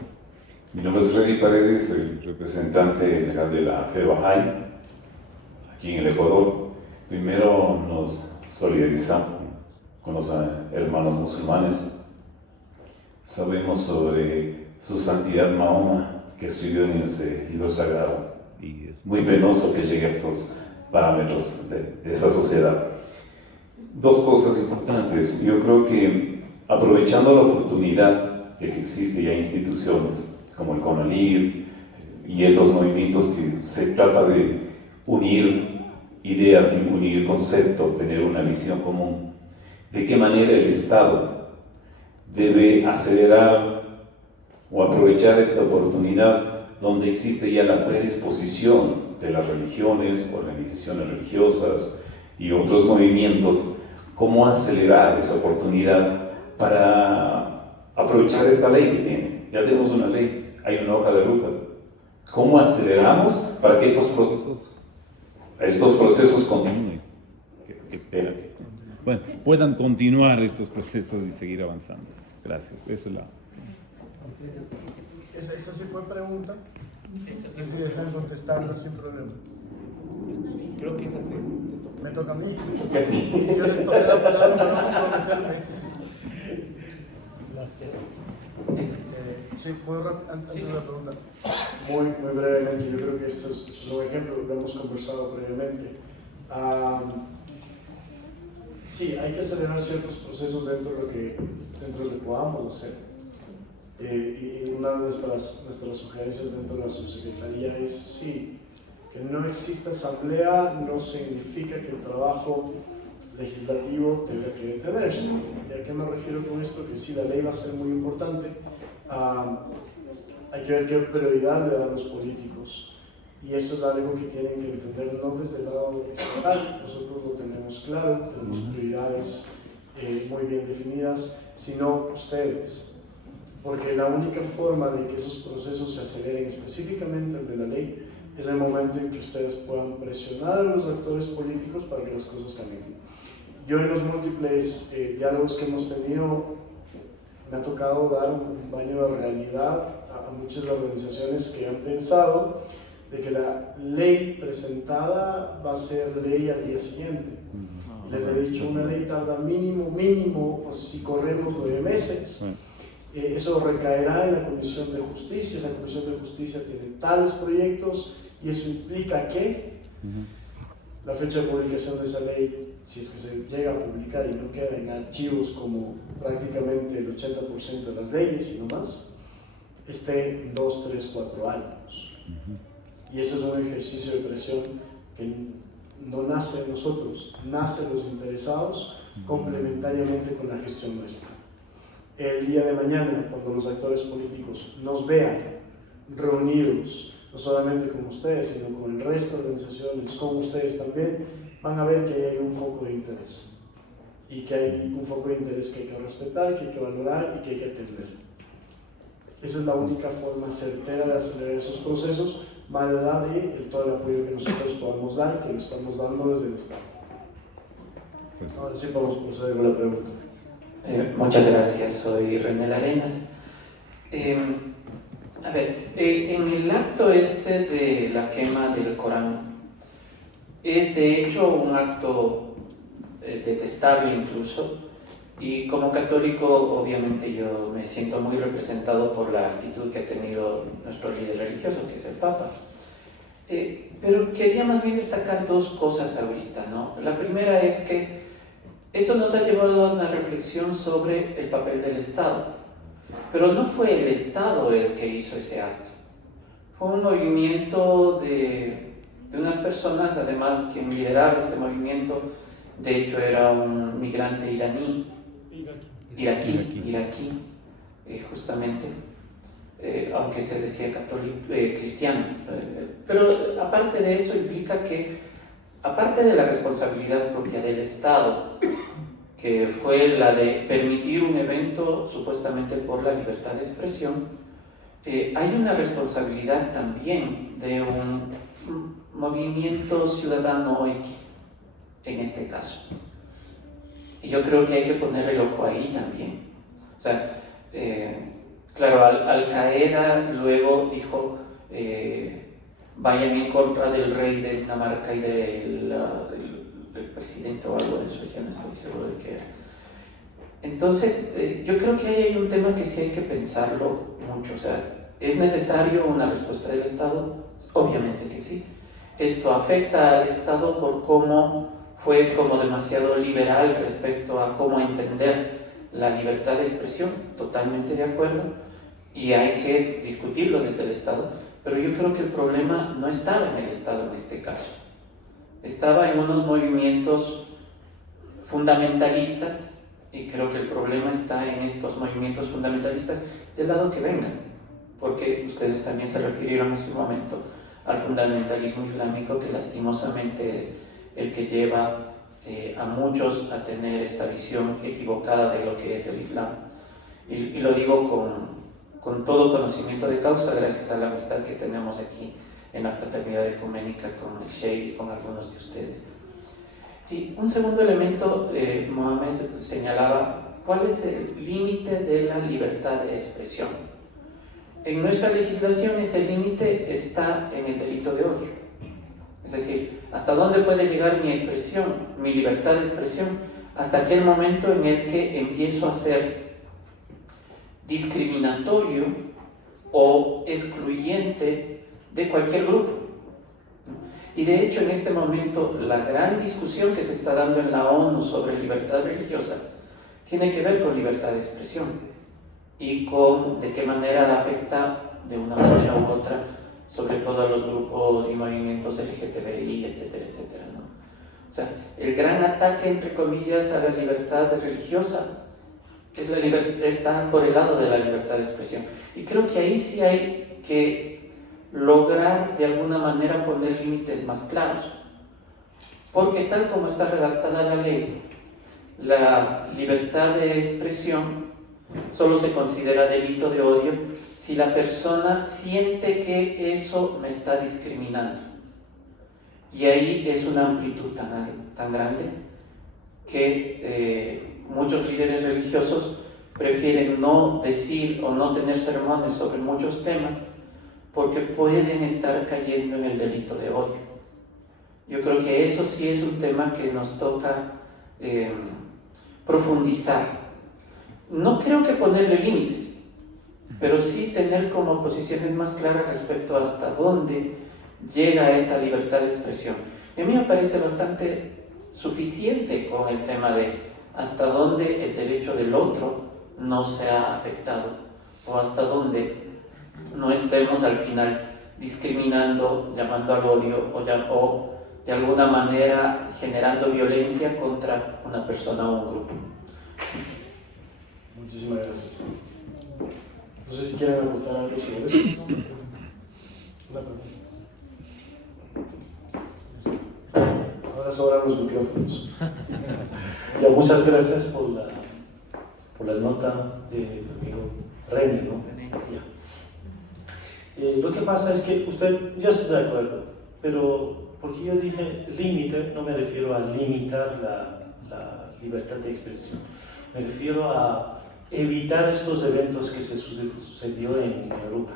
Mi nombre es Freddy Paredes, soy representante legal de la Fe Bahá'í aquí en el Ecuador. Primero nos solidarizamos con los hermanos musulmanes. Sabemos sobre su santidad Mahoma, que escribió en ese libro sagrado, y es muy penoso que llegue a estos parámetros de esa sociedad. Dos cosas importantes. Yo creo que aprovechando la oportunidad de que existen ya instituciones como el CONALIR y estos movimientos que se trata de unir ideas y unir conceptos, tener una visión común, de qué manera el Estado debe acelerar o aprovechar esta oportunidad donde existe ya la predisposición de las religiones, organizaciones religiosas y otros movimientos, cómo acelerar esa oportunidad para aprovechar esta ley que tiene. Ya tenemos una ley, hay una hoja de ruta. ¿Cómo aceleramos para que estos procesos continúen? Bueno, puedan continuar estos procesos y seguir avanzando. Gracias. Esa sí fue pregunta. Si desean contestarla sin problema. Creo que esa me toca a mí. Y si yo les pasé la palabra para no comprometerme. Sí, muy rápido, antes de la pregunta. Muy brevemente, yo creo que esto es un ejemplo, lo hemos conversado previamente. Sí, hay que acelerar ciertos procesos dentro de lo que podamos hacer. Y una de nuestras sugerencias dentro de la subsecretaría es sí, que no exista asamblea no significa que el trabajo legislativo tenga que detenerse. ¿Y a qué me refiero con esto? Que sí, la ley va a ser muy importante. Hay que ver qué prioridad le dan los políticos. Y eso es algo que tienen que entender no desde el lado estatal, nosotros lo tenemos claro, tenemos prioridades muy bien definidas, sino ustedes. Porque la única forma de que esos procesos se aceleren, específicamente el de la ley, es el momento en que ustedes puedan presionar a los actores políticos para que las cosas cambien. Yo en los múltiples diálogos que hemos tenido me ha tocado dar un baño de realidad a muchas organizaciones que han pensado de que la ley presentada va a ser ley al día siguiente. Les he dicho, una ley tarda mínimo, pues si corremos 9 meses. Eso recaerá en la Comisión de Justicia. Esa Comisión de Justicia tiene tales proyectos y eso implica que la fecha de publicación de esa ley, si es que se llega a publicar y no queda en archivos como prácticamente el 80% de las leyes y no más, esté en 2, 3, 4 años. Y eso es un ejercicio de presión que no nace de nosotros, nace de los interesados complementariamente con la gestión nuestra. El día de mañana, cuando los actores políticos nos vean reunidos, no solamente con ustedes, sino con el resto de organizaciones, con ustedes también, van a ver que hay un foco de interés. Y que hay un foco de interés que hay que respetar, que hay que valorar y que hay que atender. Esa es la única forma certera de acelerar esos procesos, más allá de todo el apoyo que nosotros podamos dar, que lo estamos dando desde el Estado. Ahora sí podemos proceder con la pregunta. Muchas gracias, soy René Arenas. A ver, en el acto de la quema del Corán, es de hecho un acto detestable incluso, y como católico obviamente yo me siento muy representado por la actitud que ha tenido nuestro líder religioso, que es el Papa. Pero quería más bien destacar dos cosas ahorita, ¿no? La primera es que eso nos ha llevado a una reflexión sobre el papel del Estado. Pero no fue el Estado el que hizo ese acto. Fue un movimiento de unas personas, además quien lideraba este movimiento, de hecho era un migrante iraquí, justamente, aunque se decía católico, cristiano. Pero aparte de eso implica que, aparte de la responsabilidad propia del Estado, que fue la de permitir un evento supuestamente por la libertad de expresión, hay una responsabilidad también de un movimiento ciudadano X, en este caso. Y yo creo que hay que poner el ojo ahí también. O sea, claro, Al-Qaeda luego dijo, vayan en contra del rey de Dinamarca y del presidente o algo de Suecia, no estoy seguro de qué era. Entonces, yo creo que ahí hay un tema que sí hay que pensarlo mucho. O sea, ¿es necesario una respuesta del Estado? Obviamente que sí. Esto afecta al Estado por cómo fue como demasiado liberal respecto a cómo entender la libertad de expresión, totalmente de acuerdo, y hay que discutirlo desde el Estado, pero yo creo que el problema no estaba en el Estado en este caso. Estaba en unos movimientos fundamentalistas, y creo que el problema está en estos movimientos fundamentalistas del lado que vengan, porque ustedes también se refirieron en su momento al fundamentalismo islámico, que lastimosamente es el que lleva a muchos a tener esta visión equivocada de lo que es el Islam. Y lo digo con todo conocimiento de causa, gracias a la amistad que tenemos aquí en la fraternidad ecuménica con el Sheikh y con algunos de ustedes. Y un segundo elemento, Mohamed señalaba, ¿cuál es el límite de la libertad de expresión? En nuestra legislación ese límite está en el delito de odio. Es decir, ¿hasta dónde puede llegar mi expresión, mi libertad de expresión? Hasta aquel momento en el que empiezo a ser discriminatorio o excluyente de cualquier grupo. Y de hecho en este momento la gran discusión que se está dando en la ONU sobre libertad religiosa tiene que ver con libertad de expresión y con de qué manera afecta de una manera u otra sobre todo a los grupos y movimientos LGTBI, etcétera, etcétera, ¿no? O sea, el gran ataque, entre comillas, a la libertad religiosa está por el lado de la libertad de expresión. Y creo que ahí sí hay que lograr de alguna manera poner límites más claros. Porque tal como está redactada la ley, la libertad de expresión solo se considera delito de odio si la persona siente que eso me está discriminando. Y ahí es una amplitud tan grande que muchos líderes religiosos prefieren no decir o no tener sermones sobre muchos temas porque pueden estar cayendo en el delito de odio. Yo creo que eso sí es un tema que nos toca profundizar. No creo que ponerle límites, pero sí tener como posiciones más claras respecto a hasta dónde llega esa libertad de expresión. A mí me parece bastante suficiente con el tema de hasta dónde el derecho del otro no sea afectado o hasta dónde no estemos al final discriminando, llamando al odio o de alguna manera generando violencia contra una persona o un grupo. Muchísimas gracias. No sé si quieren apuntar algo sobre eso. Una pregunta. Ahora sobran los micrófonos. Ya, muchas gracias por la nota de mi amigo René, ¿no? Lo que pasa es que yo estoy de acuerdo, pero porque yo dije límite, no me refiero a limitar la libertad de expresión, me refiero a evitar estos eventos que se sucedió en Europa.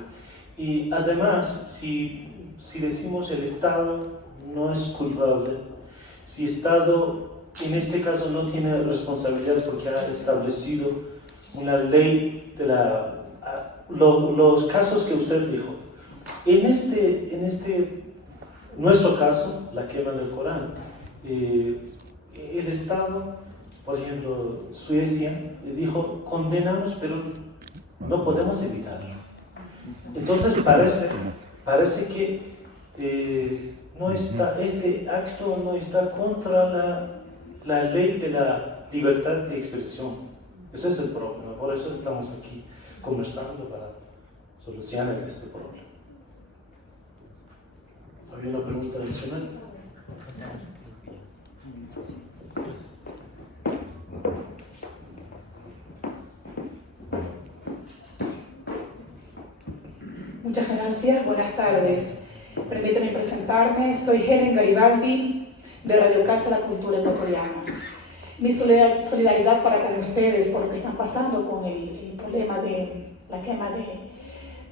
Y además, si decimos el Estado no es culpable, si el Estado en este caso no tiene responsabilidad porque ha establecido una ley de los casos que usted dijo, en nuestro caso, la quema del Corán, el Estado, por ejemplo, Suecia, dijo, condenamos, pero no podemos evitarlo. Entonces parece que este acto no está contra la ley de la libertad de expresión. Ese es el problema, por eso estamos aquí conversando para solucionar este problema. ¿Había una pregunta adicional? Muchas gracias, buenas tardes. Permítanme presentarme, soy Helen Garibaldi de Radio Casa La Cultura Ecuatoriana. Mi solidaridad para con ustedes por lo que están pasando con el problema de la quema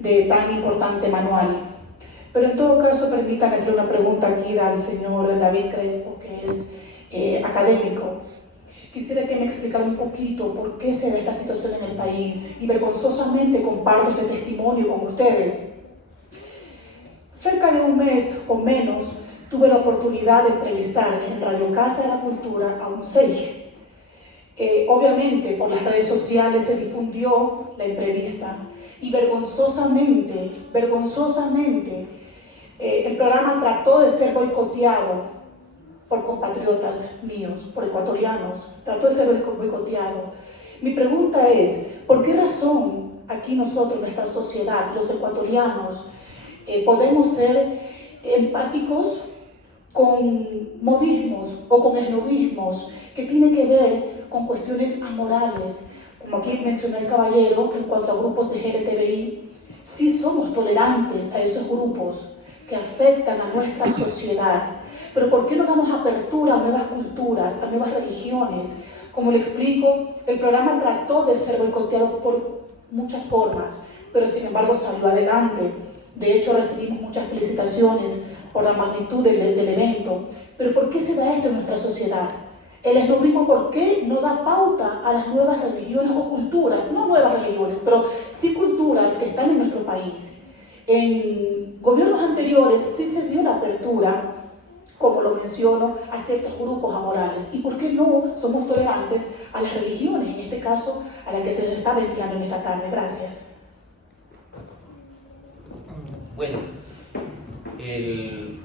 de tan importante manual. Pero en todo caso, permítame hacer una pregunta aquí al señor David Crespo, que es académico. Quisiera que me explicara un poquito por qué se da esta situación en el país y vergonzosamente comparto este testimonio con ustedes. Cerca de un mes o menos tuve la oportunidad de entrevistar en Radio Casa de la Cultura a un sheij. Obviamente por las redes sociales se difundió la entrevista y vergonzosamente, el programa trató de ser boicoteado por compatriotas míos, por ecuatorianos, trató de ser boicoteado. Mi pregunta es, ¿por qué razón aquí nosotros, nuestra sociedad, los ecuatorianos, podemos ser empáticos con modismos o con esnobismos que tienen que ver con cuestiones amorales? Como aquí mencionó el caballero, en cuanto a grupos de LGTBI, sí somos tolerantes a esos grupos que afectan a nuestra sociedad. Pero ¿por qué no damos apertura a nuevas culturas, a nuevas religiones? Como le explico, el programa trató de ser boicoteado por muchas formas, pero sin embargo salió adelante. De hecho, recibimos muchas felicitaciones por la magnitud del evento. Pero ¿por qué se da esto en nuestra sociedad? El esnobismo, ¿por qué no da pauta a las nuevas religiones o culturas? No nuevas religiones, pero sí culturas que están en nuestro país. En gobiernos anteriores sí se dio la apertura, como lo menciono, a ciertos grupos amorales. ¿Y por qué no somos tolerantes a las religiones, en este caso a la que se nos está ventilando en esta tarde? Gracias. Bueno, en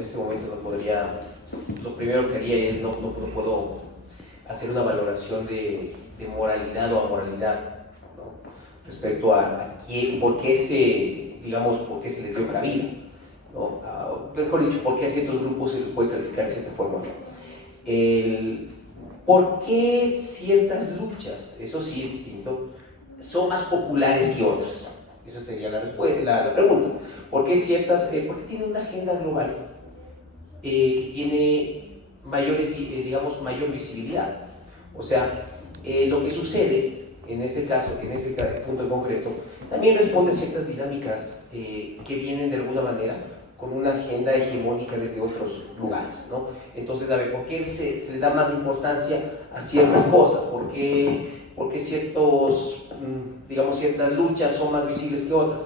este momento no podría, lo primero que haría es, no puedo hacer una valoración de moralidad o amoralidad, ¿no? Respecto a por qué se les dio cabida, ¿no? Mejor dicho, por qué a ciertos grupos se les puede calificar de cierta forma. ¿Por qué ciertas luchas, eso sí es distinto, son más populares que otras? Esa sería la pregunta. ¿Por qué porque tienen una agenda global que tiene mayor visibilidad? O sea, lo que sucede en ese caso, en ese punto en concreto, también responde a ciertas dinámicas que vienen de alguna manera con una agenda hegemónica desde otros lugares, ¿no? Entonces, a ver, ¿por qué se le da más importancia a ciertas cosas? ¿Por qué ciertas luchas son más visibles que otras?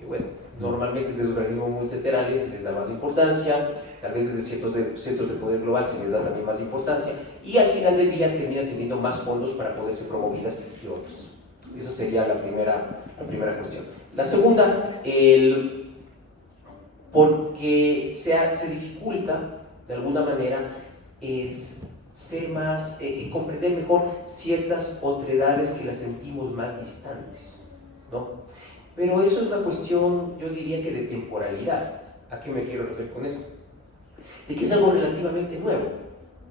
Y bueno, normalmente desde organismos multilaterales se les da más importancia, tal vez desde centros de poder global se les da también más importancia, y al final del día terminan teniendo más fondos para poder ser promovidas que otras. Esa sería la primera cuestión. La segunda, porque se dificulta de alguna manera es comprender mejor ciertas otredades que las sentimos más distantes, ¿no? Pero eso es una cuestión, yo diría que de temporalidad. ¿A qué me quiero referir con esto? De que es algo relativamente nuevo,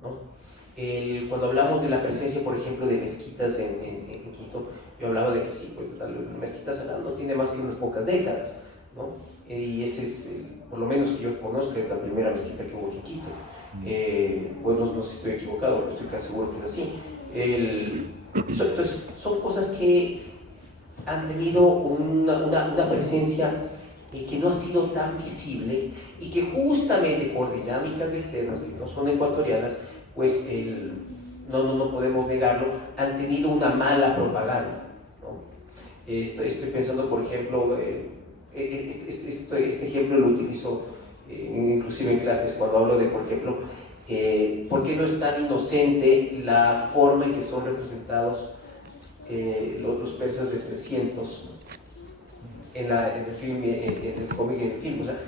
¿no? Cuando hablamos de la presencia, por ejemplo, de mezquitas en Quito, yo hablaba de que sí, porque la mezquita Salah no tiene más que unas pocas décadas, ¿no? Y ese es, por lo menos que yo conozco, es la primera mezquita que hubo en Quito. Bueno, no sé si estoy equivocado, pero estoy casi seguro que es así. Entonces, son cosas que han tenido una presencia que no ha sido tan visible y que justamente por dinámicas externas que no son ecuatorianas, pues no podemos negarlo, han tenido una mala propaganda, ¿no? Estoy pensando, por ejemplo, este ejemplo lo utilizo inclusive en clases cuando hablo de, por ejemplo, ¿por qué no es tan inocente la forma en que son representados los persas de 300 en el film, en el cómic y en el film? O sea,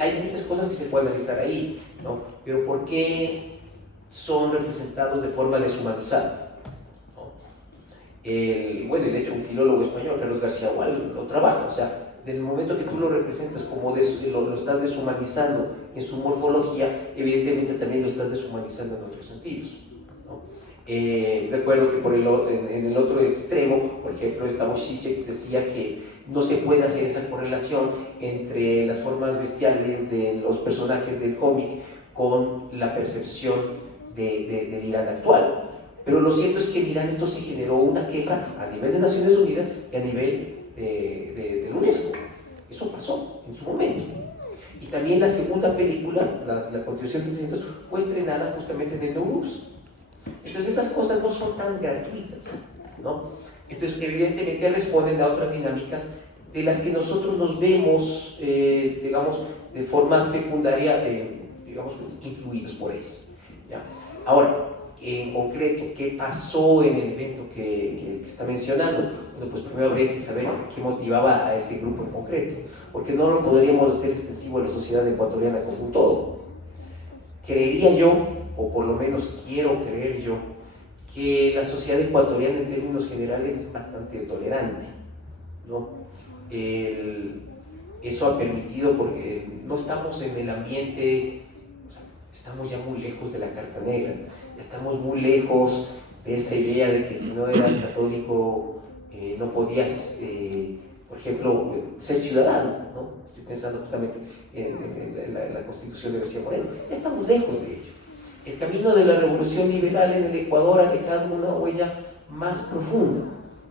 hay muchas cosas que se pueden analizar ahí, ¿no? Pero ¿por qué son representados de forma deshumanizada? ¿No? Bueno, y de hecho un filólogo español, Carlos García Gual, lo trabaja. O sea, del momento que tú lo representas como lo estás deshumanizando en su morfología, evidentemente también lo estás deshumanizando en otros sentidos, ¿no? Recuerdo que en el otro extremo, por ejemplo, Slavoj Žižek decía que no se puede hacer esa correlación entre las formas bestiales de los personajes del cómic con la percepción del Irán actual. Pero lo cierto es que en Irán esto se generó una queja a nivel de Naciones Unidas y a nivel de UNESCO. Eso pasó en su momento. Y también la segunda película, la continuación de 300, fue estrenada justamente en el Nowruz. Entonces esas cosas no son tan gratuitas, ¿no? Entonces evidentemente responden a otras dinámicas de las que nosotros nos vemos, digamos, de forma secundaria, digamos, influidos por ellas, ¿ya? Ahora, en concreto, ¿qué pasó en el evento que está mencionando? Bueno, pues primero habría que saber qué motivaba a ese grupo en concreto, porque no lo podríamos hacer extensivo a la sociedad ecuatoriana como un todo. Creería yo, o por lo menos quiero creer yo, que la sociedad ecuatoriana en términos generales es bastante tolerante, ¿no? Eso ha permitido, porque no estamos en el ambiente, o sea, estamos ya muy lejos de la Carta Negra, estamos muy lejos de esa idea de que si no eras católico no podías, por ejemplo, ser ciudadano, ¿no? Estoy pensando justamente en la Constitución de García Moreno. Estamos lejos de ello. El camino de la revolución liberal en el Ecuador ha dejado una huella más profunda,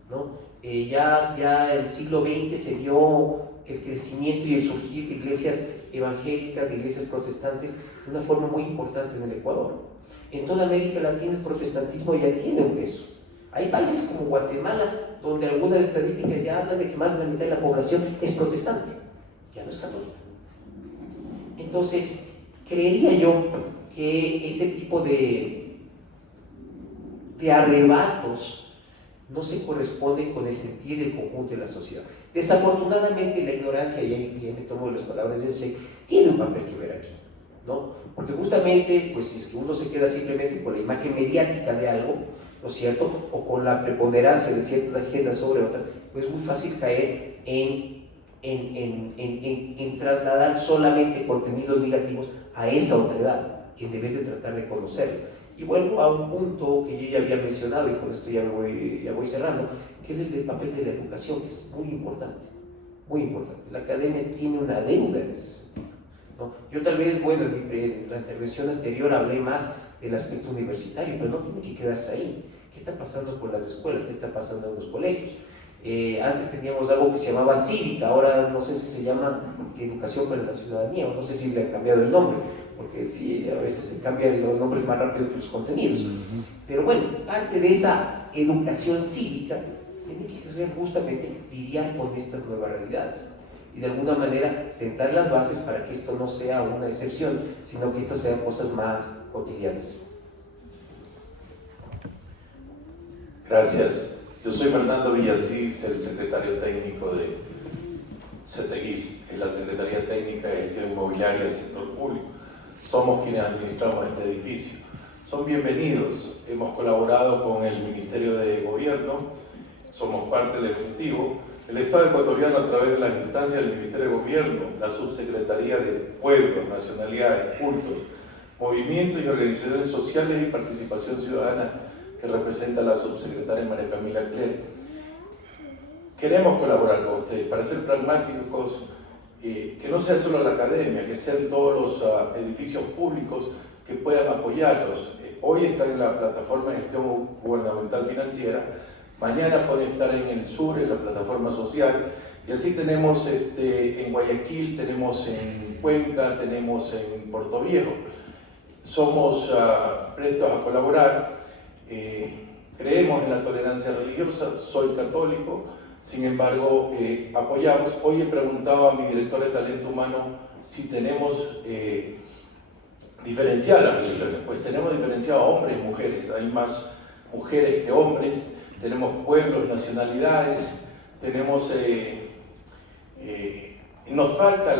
¿no? Ya el siglo XX se dio el crecimiento y el surgir de iglesias evangélicas, de iglesias protestantes, de una forma muy importante en el Ecuador. En toda América Latina el protestantismo ya tiene un peso. Hay países como Guatemala, donde algunas estadísticas ya hablan de que más de la mitad de la población es protestante, ya no es católica. Entonces, creería yo que ese tipo de arrebatos no se corresponden con el sentir del conjunto de la sociedad. Desafortunadamente la ignorancia, y ahí me tomo las palabras de ese, tiene un papel que ver aquí, ¿no? Porque justamente, pues si es que uno se queda simplemente con la imagen mediática de algo, ¿no es cierto?, o con la preponderancia de ciertas agendas sobre otras, pues es muy fácil caer en trasladar solamente contenidos negativos a esa otredad, en vez de tratar de conocerlo. Y vuelvo a un punto que yo ya había mencionado, y con esto ya voy cerrando, que es el del papel de la educación, que es muy importante, muy importante. La academia tiene una deuda en ese sentido, ¿no? Yo tal vez, bueno, en la intervención anterior hablé más del aspecto universitario, pero no tiene que quedarse ahí. ¿Qué está pasando con las escuelas? ¿Qué está pasando en los colegios? Antes teníamos algo que se llamaba cívica, ahora no sé si se llama educación para la ciudadanía, o no sé si le han cambiado el nombre, porque sí, a veces se cambian los nombres más rápido que los contenidos. Pero bueno, parte de esa educación cívica tiene que ser justamente lidiar con estas nuevas realidades y de alguna manera sentar las bases para que esto no sea una excepción, sino que esto sean cosas más cotidianas. Gracias. Yo soy Fernando Villasís, el secretario técnico de CETEGIS, que es la Secretaría Técnica de Gestión Inmobiliaria del Sector Público. Somos quienes administramos este edificio. Son bienvenidos. Hemos colaborado con el Ministerio de Gobierno, somos parte del Ejecutivo. El Estado ecuatoriano, a través de las instancias del Ministerio de Gobierno, la Subsecretaría de Pueblos, Nacionalidades, Cultos, Movimientos y Organizaciones Sociales y Participación Ciudadana, que representa a la subsecretaria María Camila Cler. Queremos colaborar con ustedes para ser pragmáticos, que no sea solo la academia, que sean todos los edificios públicos que puedan apoyarlos. Hoy están en la plataforma de gestión gubernamental financiera, mañana pueden estar en el sur, en la plataforma social, y así tenemos en Guayaquil, tenemos en Cuenca, tenemos en Puerto Viejo. Somos prestos a colaborar, creemos en la tolerancia religiosa, soy católico, sin embargo apoyamos. Hoy he preguntado a mi director de talento humano si tenemos diferenciar las religiones. Pues tenemos diferenciado hombres y mujeres, hay más mujeres que hombres, tenemos pueblos, nacionalidades, tenemos... nos falta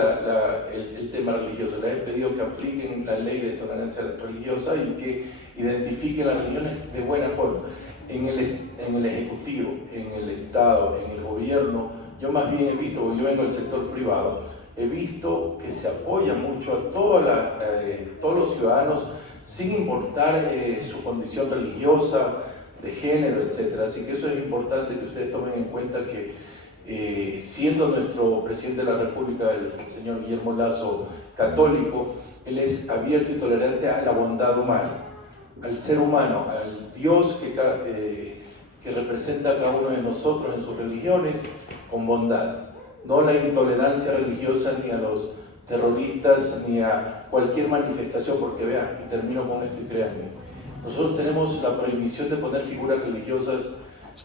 el tema religioso. Les he pedido que apliquen la ley de tolerancia religiosa y que identifiquen las religiones de buena forma. En el Ejecutivo, en el Estado, en el Gobierno, yo más bien he visto, porque yo vengo del sector privado, he visto que se apoya mucho a todos los ciudadanos sin importar su condición religiosa, de género, etc. Así que eso es importante que ustedes tomen en cuenta que siendo nuestro presidente de la República, el señor Guillermo Lasso, católico, él es abierto y tolerante a la bondad humana, al ser humano, al Dios que representa a cada uno de nosotros en sus religiones con bondad. No la intolerancia religiosa ni a los terroristas ni a cualquier manifestación, porque vean, y termino con esto y créanme, nosotros tenemos la prohibición de poner figuras religiosas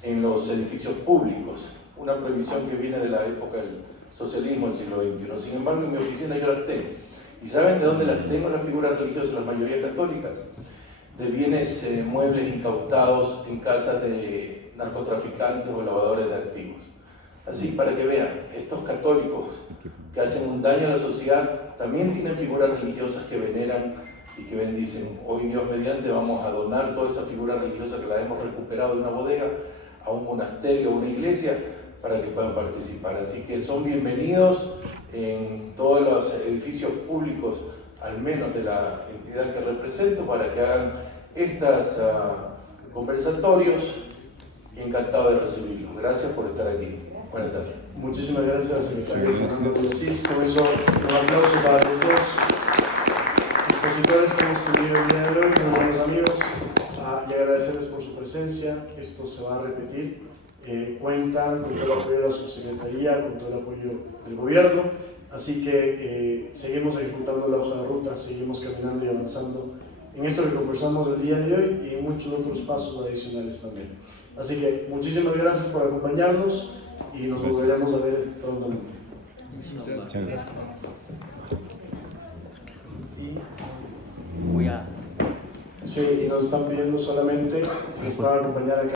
en los edificios públicos, una prohibición que viene de la época del socialismo del siglo XXI. Sin embargo, en mi oficina yo las tengo. ¿Y saben de dónde las tengo las figuras religiosas? La mayoría católicas, de bienes muebles incautados en casas de narcotraficantes o lavadores de activos. Así, para que vean, estos católicos que hacen un daño a la sociedad también tienen figuras religiosas que veneran y que bendicen. Hoy, Dios mediante, vamos a donar toda esa figura religiosa que la hemos recuperado de una bodega a un monasterio, a una iglesia, para que puedan participar. Así que son bienvenidos en todos los edificios públicos, al menos de la entidad que represento, para que hagan estos conversatorios, y encantado de recibirlos. Gracias por estar aquí. Buenas tardes. Muchísimas gracias, secretario Fernando Bolsís. Con eso, un aplauso para los dos expositores que hemos tenido el día de hoy, muy buenos amigos, y agradecerles por su presencia. Esto se va a repetir. Cuentan con todo el apoyo de la subsecretaría, con todo el apoyo del gobierno, así que seguimos ejecutando la hoja de ruta, seguimos caminando y avanzando en esto que conversamos el día de hoy y en muchos otros pasos adicionales también. Así que muchísimas gracias por acompañarnos y nos volveremos a ver prontamente. Muchas gracias. Sí, y nos están pidiendo solamente si nos pueden acompañar acá.